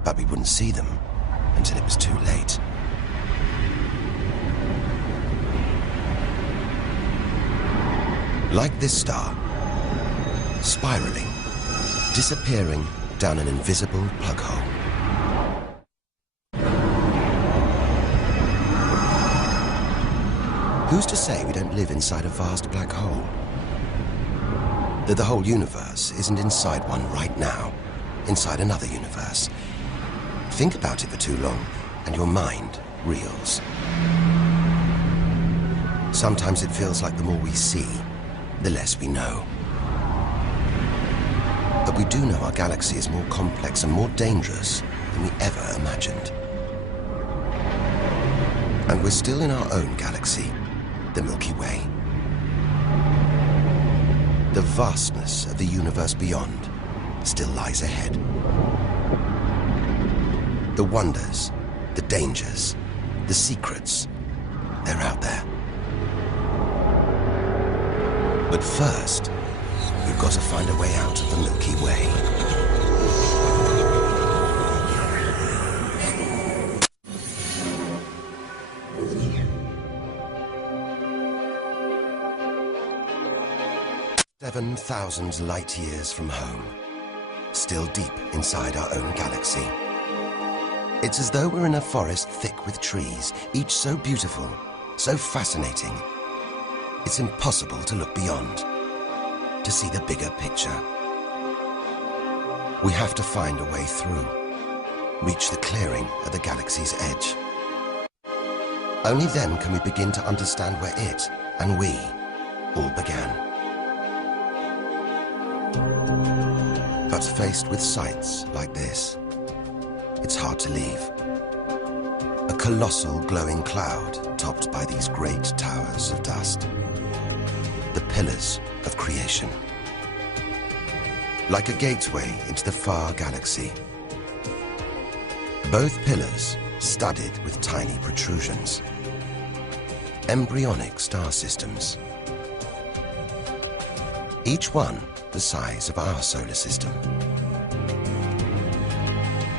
But we wouldn't see them until it was too late. Like this star, spiraling, disappearing down an invisible plug hole. Who's to say we don't live inside a vast black hole? That the whole universe isn't inside one right now, inside another universe. Think about it for too long, and your mind reels. Sometimes it feels like the more we see, the less we know. But we do know our galaxy is more complex and more dangerous than we ever imagined. And we're still in our own galaxy, the Milky Way. The vastness of the universe beyond still lies ahead. The wonders, the dangers, the secrets, they're out there. But first, we've got to find a way out of the Milky Way. Seven 7,000 light years from home, still deep inside our own galaxy. It's as though we're in a forest thick with trees, each so beautiful, so fascinating. It's impossible to look beyond, to see the bigger picture. We have to find a way through, reach the clearing at the galaxy's edge. Only then can we begin to understand where it and we all began. But faced with sights like this, it's hard to leave. A colossal glowing cloud topped by these great towers of dust. The pillars of creation. Like a gateway into the far galaxy. Both pillars studded with tiny protrusions. Embryonic star systems. Each one the size of our solar system.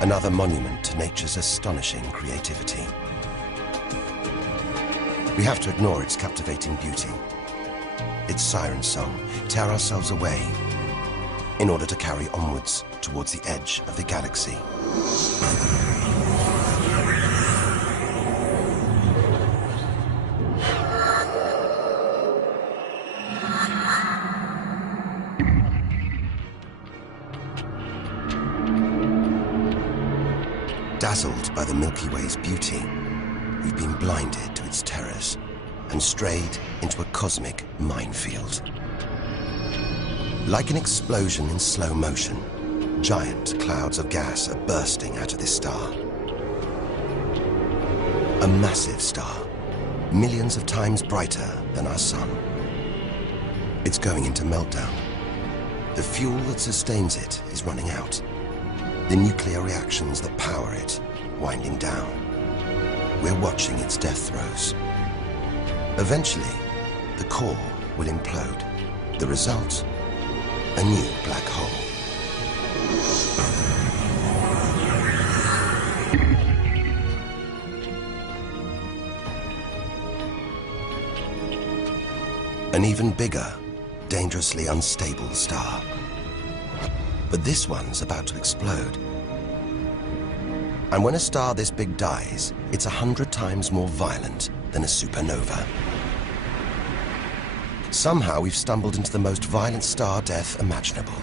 Another monument to nature's astonishing creativity. We have to ignore its captivating beauty, its siren song, tear ourselves away in order to carry onwards towards the edge of the galaxy. Dazzled by the Milky Way's beauty, we've been blinded to its terrors and strayed into a cosmic minefield. Like an explosion in slow motion, giant clouds of gas are bursting out of this star. A massive star, millions of times brighter than our sun. It's going into meltdown. The fuel that sustains it is running out. The nuclear reactions that power it winding down. We're watching its death throes. Eventually, the core will implode. The result, a new black hole. An even bigger, dangerously unstable star. But this one's about to explode. And when a star this big dies, it's 100 times more violent than a supernova. Somehow we've stumbled into the most violent star death imaginable.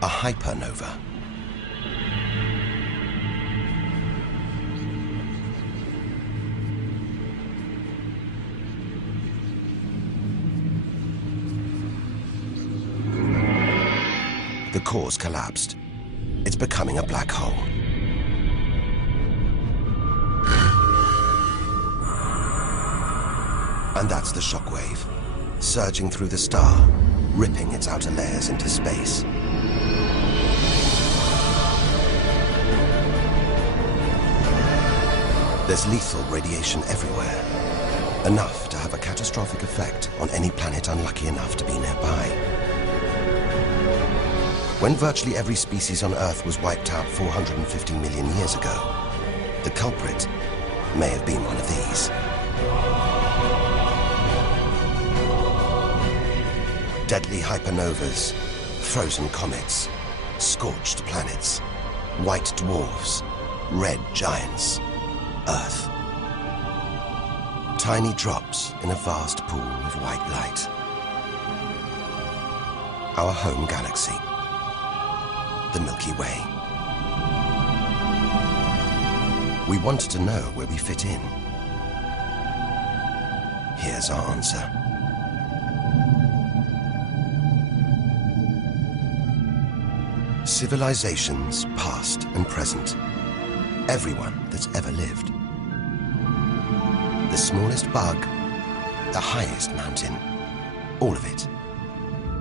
A hypernova. The core's collapsed. It's becoming a black hole. And that's the shockwave, surging through the star, ripping its outer layers into space. There's lethal radiation everywhere, enough to have a catastrophic effect on any planet unlucky enough to be nearby. When virtually every species on Earth was wiped out 450 million years ago, the culprit may have been one of these. Deadly hypernovas, frozen comets, scorched planets, white dwarfs, red giants, Earth. Tiny drops in a vast pool of white light. Our home galaxy, the Milky Way. We wanted to know where we fit in. Here's our answer. Civilizations, past and present. Everyone that's ever lived. The smallest bug, the highest mountain, all of it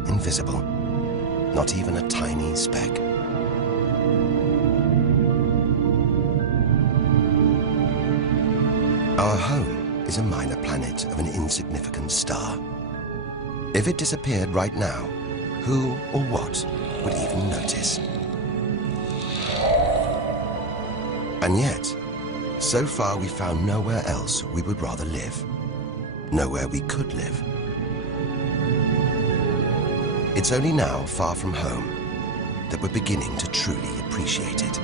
invisible, not even a tiny speck. Our home is a minor planet of an insignificant star. If it disappeared right now, who or what would even notice? And yet, so far we found nowhere else we would rather live. Nowhere we could live. It's only now, far from home, that we're beginning to truly appreciate it.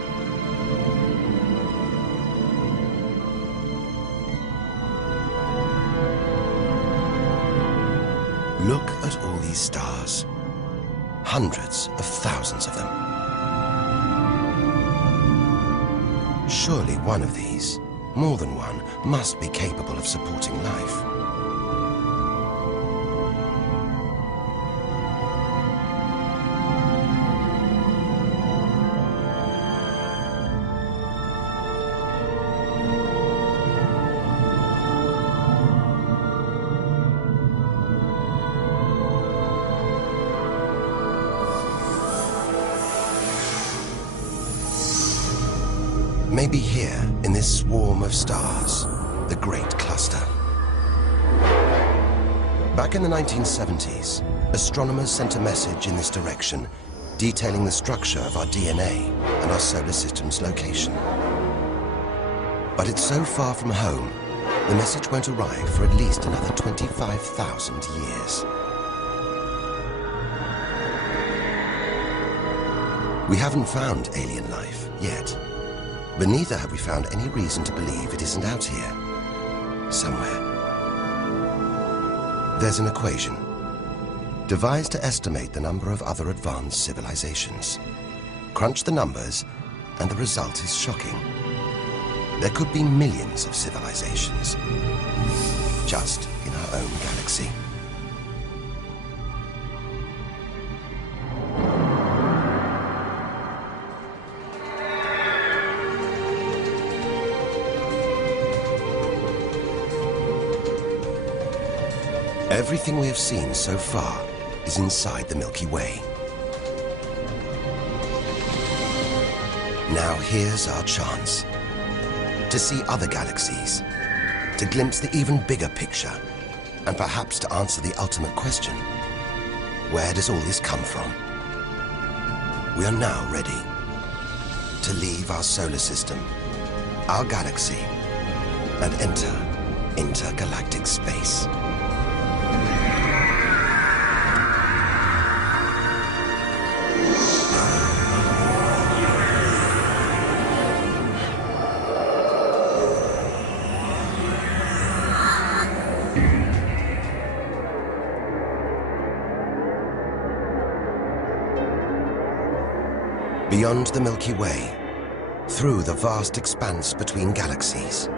Look at all these stars. Hundreds of thousands of them. Surely one of these, more than one, must be capable of supporting life. Maybe here, in this swarm of stars, the Great Cluster. Back in the 1970s, astronomers sent a message in this direction, detailing the structure of our DNA and our solar system's location. But it's so far from home, the message won't arrive for at least another 25,000 years. We haven't found alien life yet. But neither have we found any reason to believe it isn't out here, somewhere. There's an equation, devised to estimate the number of other advanced civilizations. Crunch the numbers, and the result is shocking. There could be millions of civilizations, just in our own galaxy. Everything we have seen so far is inside the Milky Way. Now here's our chance to see other galaxies, to glimpse the even bigger picture, and perhaps to answer the ultimate question: where does all this come from? We are now ready to leave our solar system, our galaxy, and enter intergalactic space. Beyond the Milky Way, through the vast expanse between galaxies,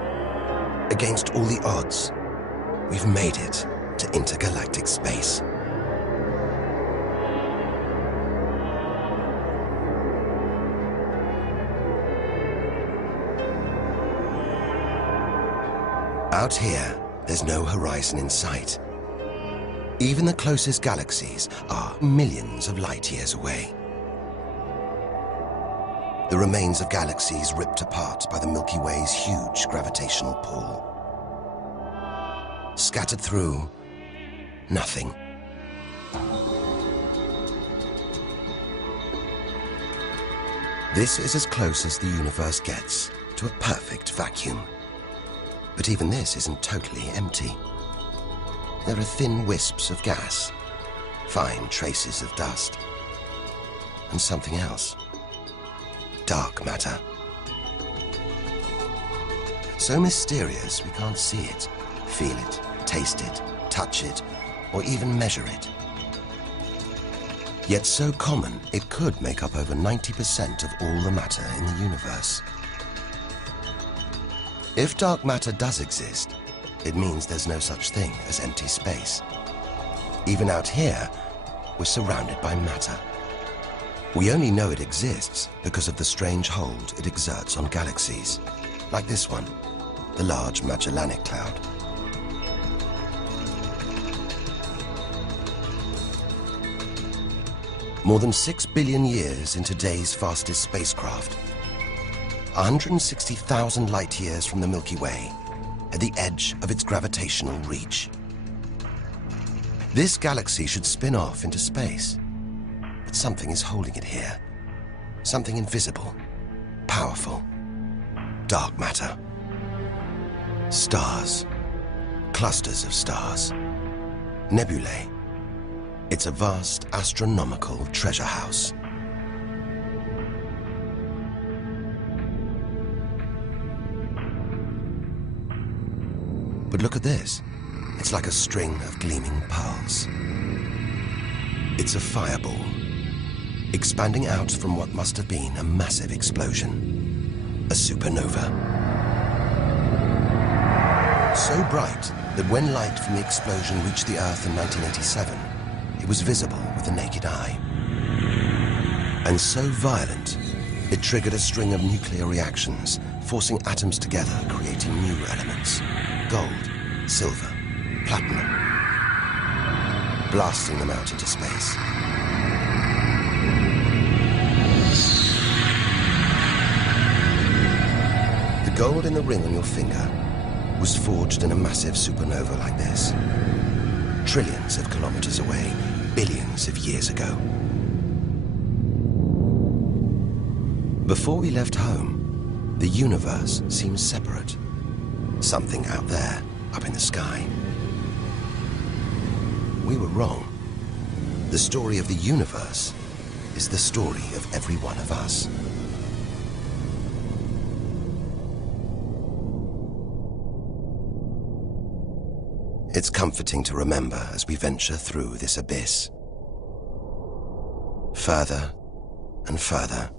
against all the odds, we've made it to intergalactic space. Out here, there's no horizon in sight. Even the closest galaxies are millions of light years away. the remains of galaxies ripped apart by the Milky Way's huge gravitational pull. Scattered through, nothing. This is as close as the universe gets to a perfect vacuum. But even this isn't totally empty. There are thin wisps of gas, fine traces of dust, and something else. Dark matter. So mysterious we can't see it, feel it, taste it, touch it, or even measure it. Yet so common, it could make up over 90% of all the matter in the universe. If dark matter does exist, it means there's no such thing as empty space. Even out here, we're surrounded by matter. We only know it exists because of the strange hold it exerts on galaxies, like this one, the Large Magellanic Cloud. More than 6 billion years in today's fastest spacecraft, 160,000 light-years from the Milky Way, at the edge of its gravitational reach. This galaxy should spin off into space, but something is holding it here. Something invisible, powerful, dark matter. Stars, clusters of stars, nebulae. It's a vast astronomical treasure house. But look at this. It's like a string of gleaming pearls. It's a fireball, expanding out from what must have been a massive explosion, a supernova. So bright that when light from the explosion reached the Earth in 1987, it was visible with the naked eye. And so violent, it triggered a string of nuclear reactions, forcing atoms together, creating new elements. Gold, silver, platinum, blasting them out into space. The gold in the ring on your finger was forged in a massive supernova like this. Trillions of kilometers away, billions of years ago. Before we left home, the universe seemed separate. Something out there, up in the sky. We were wrong. The story of the universe is the story of every one of us. It's comforting to remember as we venture through this abyss. Further and further.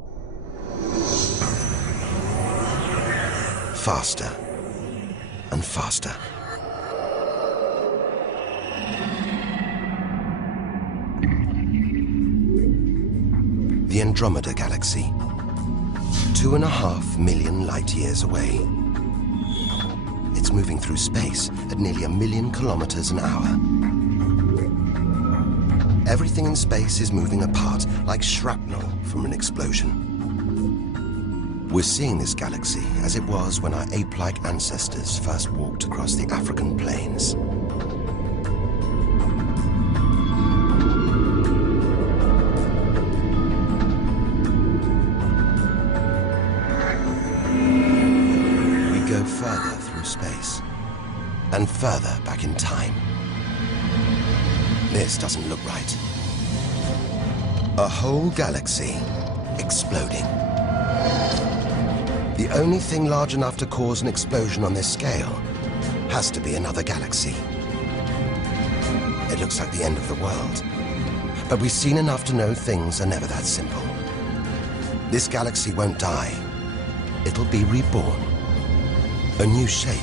Faster and faster. The Andromeda Galaxy, 2.5 million light-years away. It's moving through space at nearly 1 million kilometers an hour. Everything in space is moving apart like shrapnel from an explosion. We're seeing this galaxy as it was when our ape-like ancestors first walked across the African plains. We go further through space, and further back in time. This doesn't look right. A whole galaxy exploding. The only thing large enough to cause an explosion on this scale has to be another galaxy. It looks like the end of the world, but we've seen enough to know things are never that simple. This galaxy won't die. It'll be reborn. A new shape,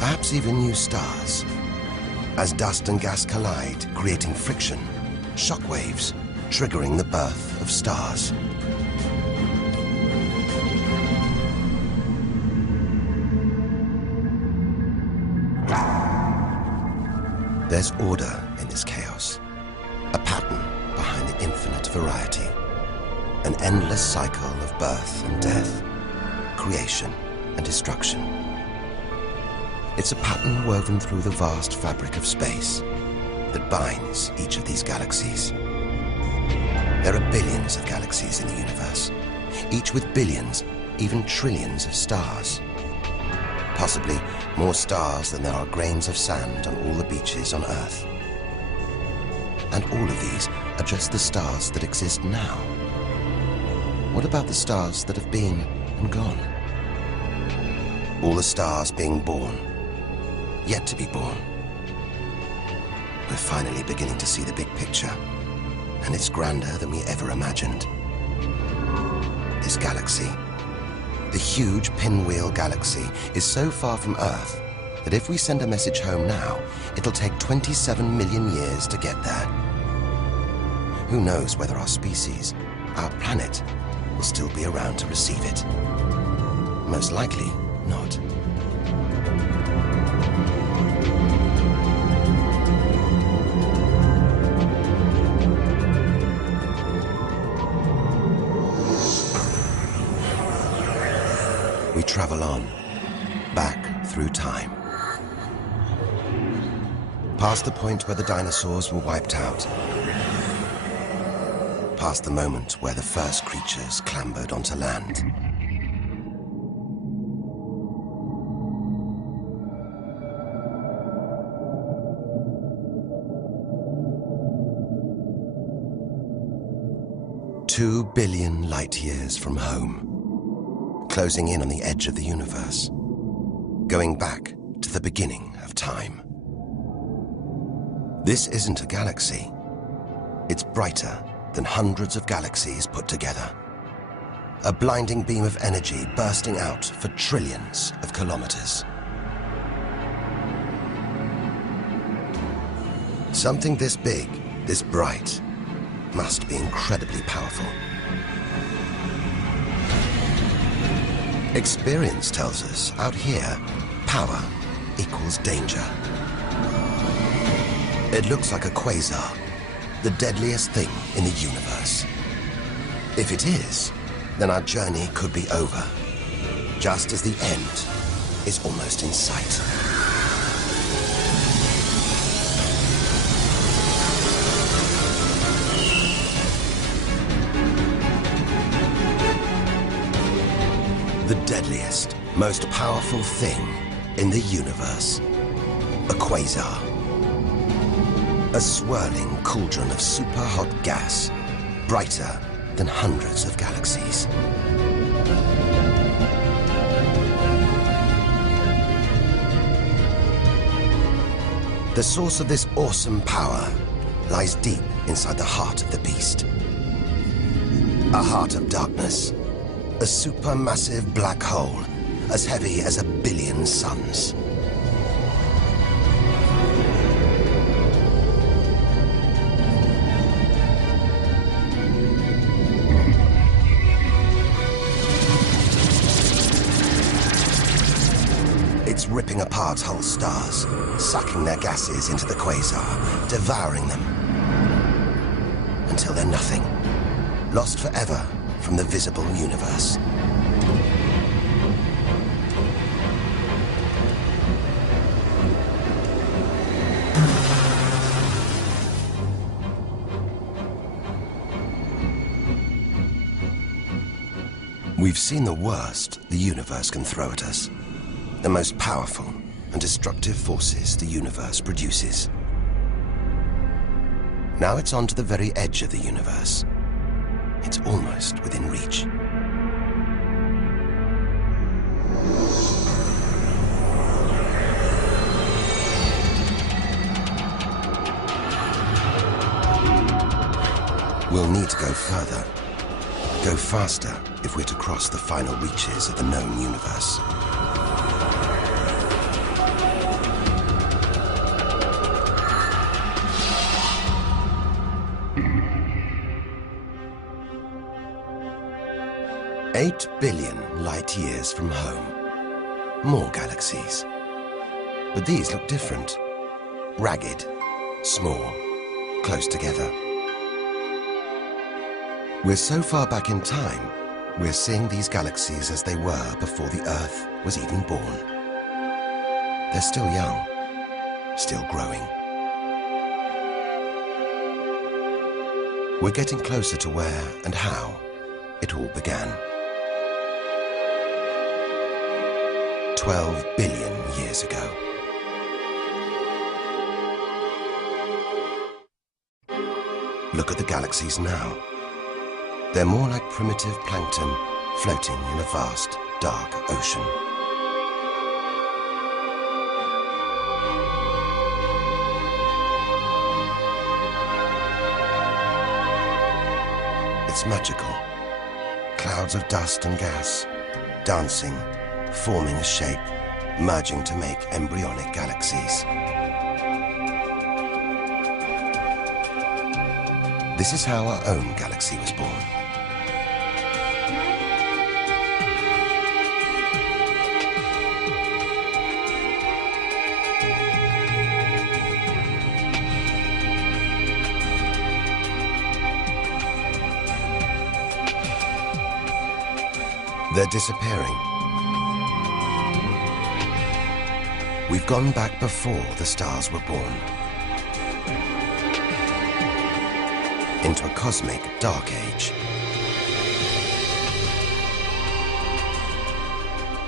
perhaps even new stars. As dust and gas collide, creating friction, shockwaves, triggering the birth of stars. There's order in this chaos, a pattern behind the infinite variety. An endless cycle of birth and death, creation and destruction. It's a pattern woven through the vast fabric of space that binds each of these galaxies. There are billions of galaxies in the universe, each with billions, even trillions of stars. Possibly more stars than there are grains of sand on all the beaches on Earth. And all of these are just the stars that exist now. What about the stars that have been and gone? All the stars being born, yet to be born. We're finally beginning to see the big picture, and it's grander than we ever imagined. This galaxy, the huge Pinwheel Galaxy, is so far from Earth that if we send a message home now, it'll take 27 million years to get there. Who knows whether our species, our planet, will still be around to receive it? Most likely not. We travel on, back through time. Past the point where the dinosaurs were wiped out. Past the moment where the first creatures clambered onto land. "2 billion light years from home. Closing in on the edge of the universe, going back to the beginning of time. This isn't a galaxy. It's brighter than hundreds of galaxies put together. A blinding beam of energy bursting out for trillions of kilometers. Something this big, this bright, must be incredibly powerful. Experience tells us, out here, power equals danger. It looks like a quasar, the deadliest thing in the universe. If it is, then our journey could be over, just as the end is almost in sight. The deadliest, most powerful thing in the universe. A quasar. A swirling cauldron of super hot gas, brighter than hundreds of galaxies. The source of this awesome power lies deep inside the heart of the beast. A heart of darkness. A supermassive black hole, as heavy as 1 billion suns. It's ripping apart whole stars, sucking their gases into the quasar, devouring them, until they're nothing, lost forever from the visible universe. We've seen the worst the universe can throw at us, the most powerful and destructive forces the universe produces. Now it's on to the very edge of the universe. It's almost within reach. We'll need to go further, go faster if we're to cross the final reaches of the known universe. "8 billion light years from home. More galaxies. But these look different. Ragged, small, close together. We're so far back in time, we're seeing these galaxies as they were before the Earth was even born. They're still young, still growing. We're getting closer to where and how it all began. 12 billion years ago. Look at the galaxies now. They're more like primitive plankton floating in a vast, dark ocean. It's magical. Clouds of dust and gas, dancing, forming a shape, merging to make embryonic galaxies. This is how our own galaxy was born. They're disappearing. We've gone back before the stars were born. Into a cosmic dark age.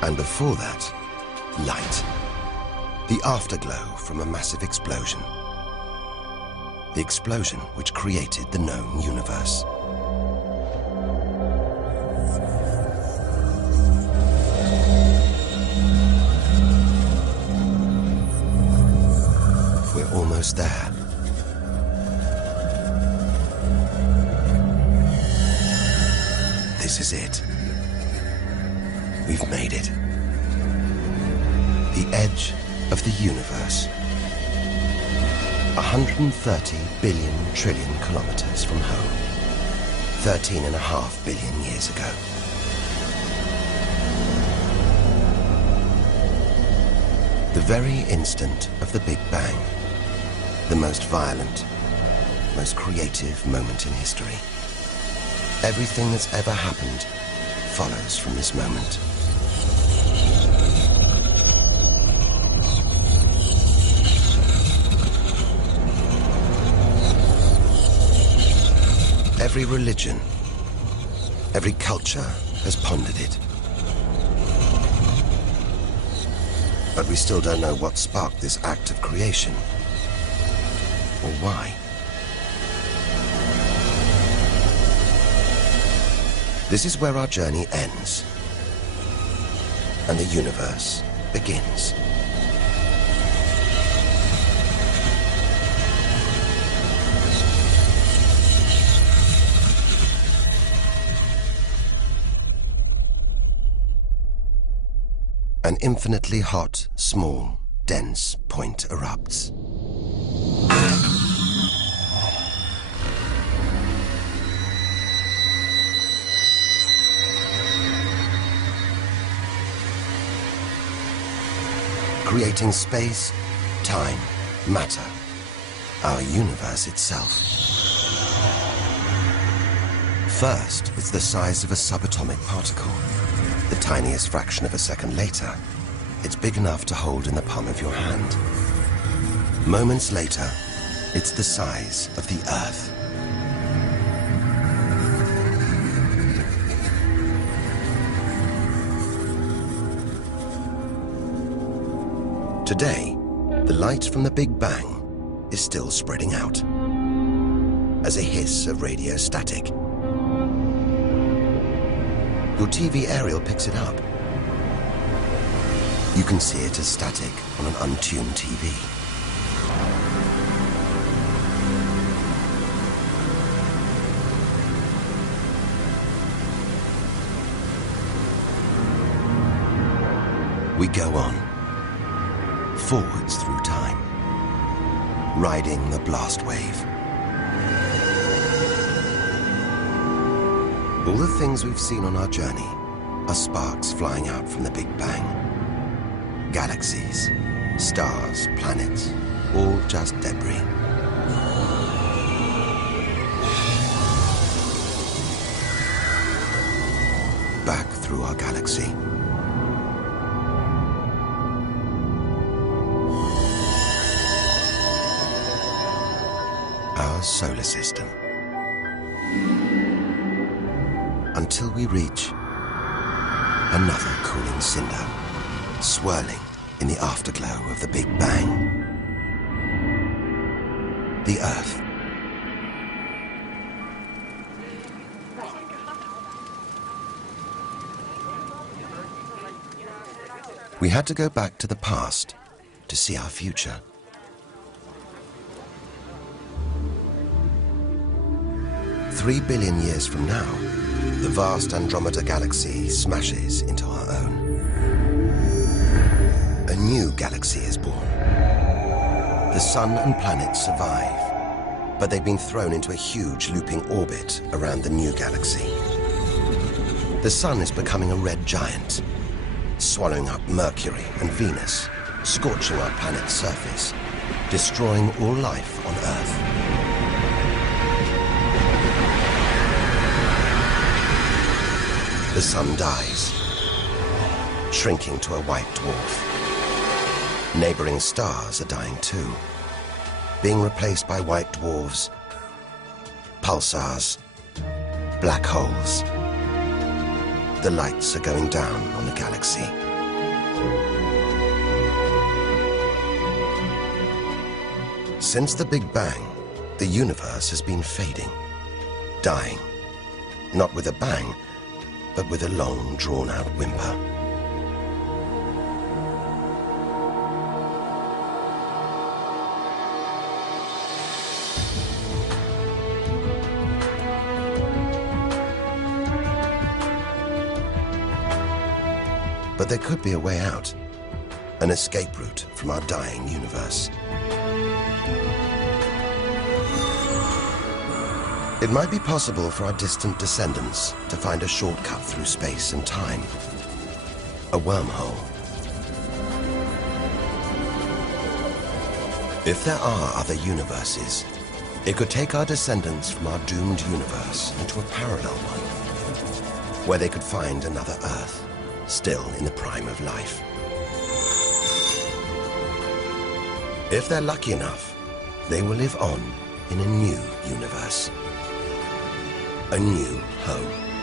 And before that, light. The afterglow from a massive explosion. The explosion which created the known universe. We're almost there. This is it. We've made it. The edge of the universe. 130 billion trillion kilometers from home. 13.5 billion years ago. The very instant of the Big Bang. The most violent, most creative moment in history. Everything that's ever happened follows from this moment. Every religion, every culture has pondered it. But we still don't know what sparked this act of creation, or why. This is where our journey ends, and the universe begins. An infinitely hot, small, dense point erupts. Creating space, time, matter, our universe itself. First, it's the size of a subatomic particle. The tiniest fraction of a second later, it's big enough to hold in the palm of your hand. Moments later, it's the size of the Earth. Today, the light from the Big Bang is still spreading out as a hiss of radio static. Your TV aerial picks it up. You can see it as static on an untuned TV. We go on, forwards through time, riding the blast wave. All the things we've seen on our journey are sparks flying out from the Big Bang. Galaxies, stars, planets, all just debris. back through our galaxy. Our solar system. Until we reach another cooling cinder, swirling in the afterglow of the Big Bang. The Earth. We had to go back to the past to see our future. Three billion years from now, the vast Andromeda galaxy smashes into our own. A new galaxy is born. The sun and planets survive, but they've been thrown into a huge looping orbit around the new galaxy. The sun is becoming a red giant, swallowing up Mercury and Venus, scorching our planet's surface, destroying all life on Earth. The sun dies, shrinking to a white dwarf. Neighboring stars are dying too, being replaced by white dwarfs, pulsars, black holes. The lights are going down on the galaxy. Since the Big Bang, the universe has been fading, dying, not with a bang, but with a long, drawn-out whimper. But there could be a way out, an escape route from our dying universe. It might be possible for our distant descendants to find a shortcut through space and time, a wormhole. If there are other universes, it could take our descendants from our doomed universe into a parallel one, where they could find another Earth, still in the prime of life. If they're lucky enough, they will live on in a new universe, a new home.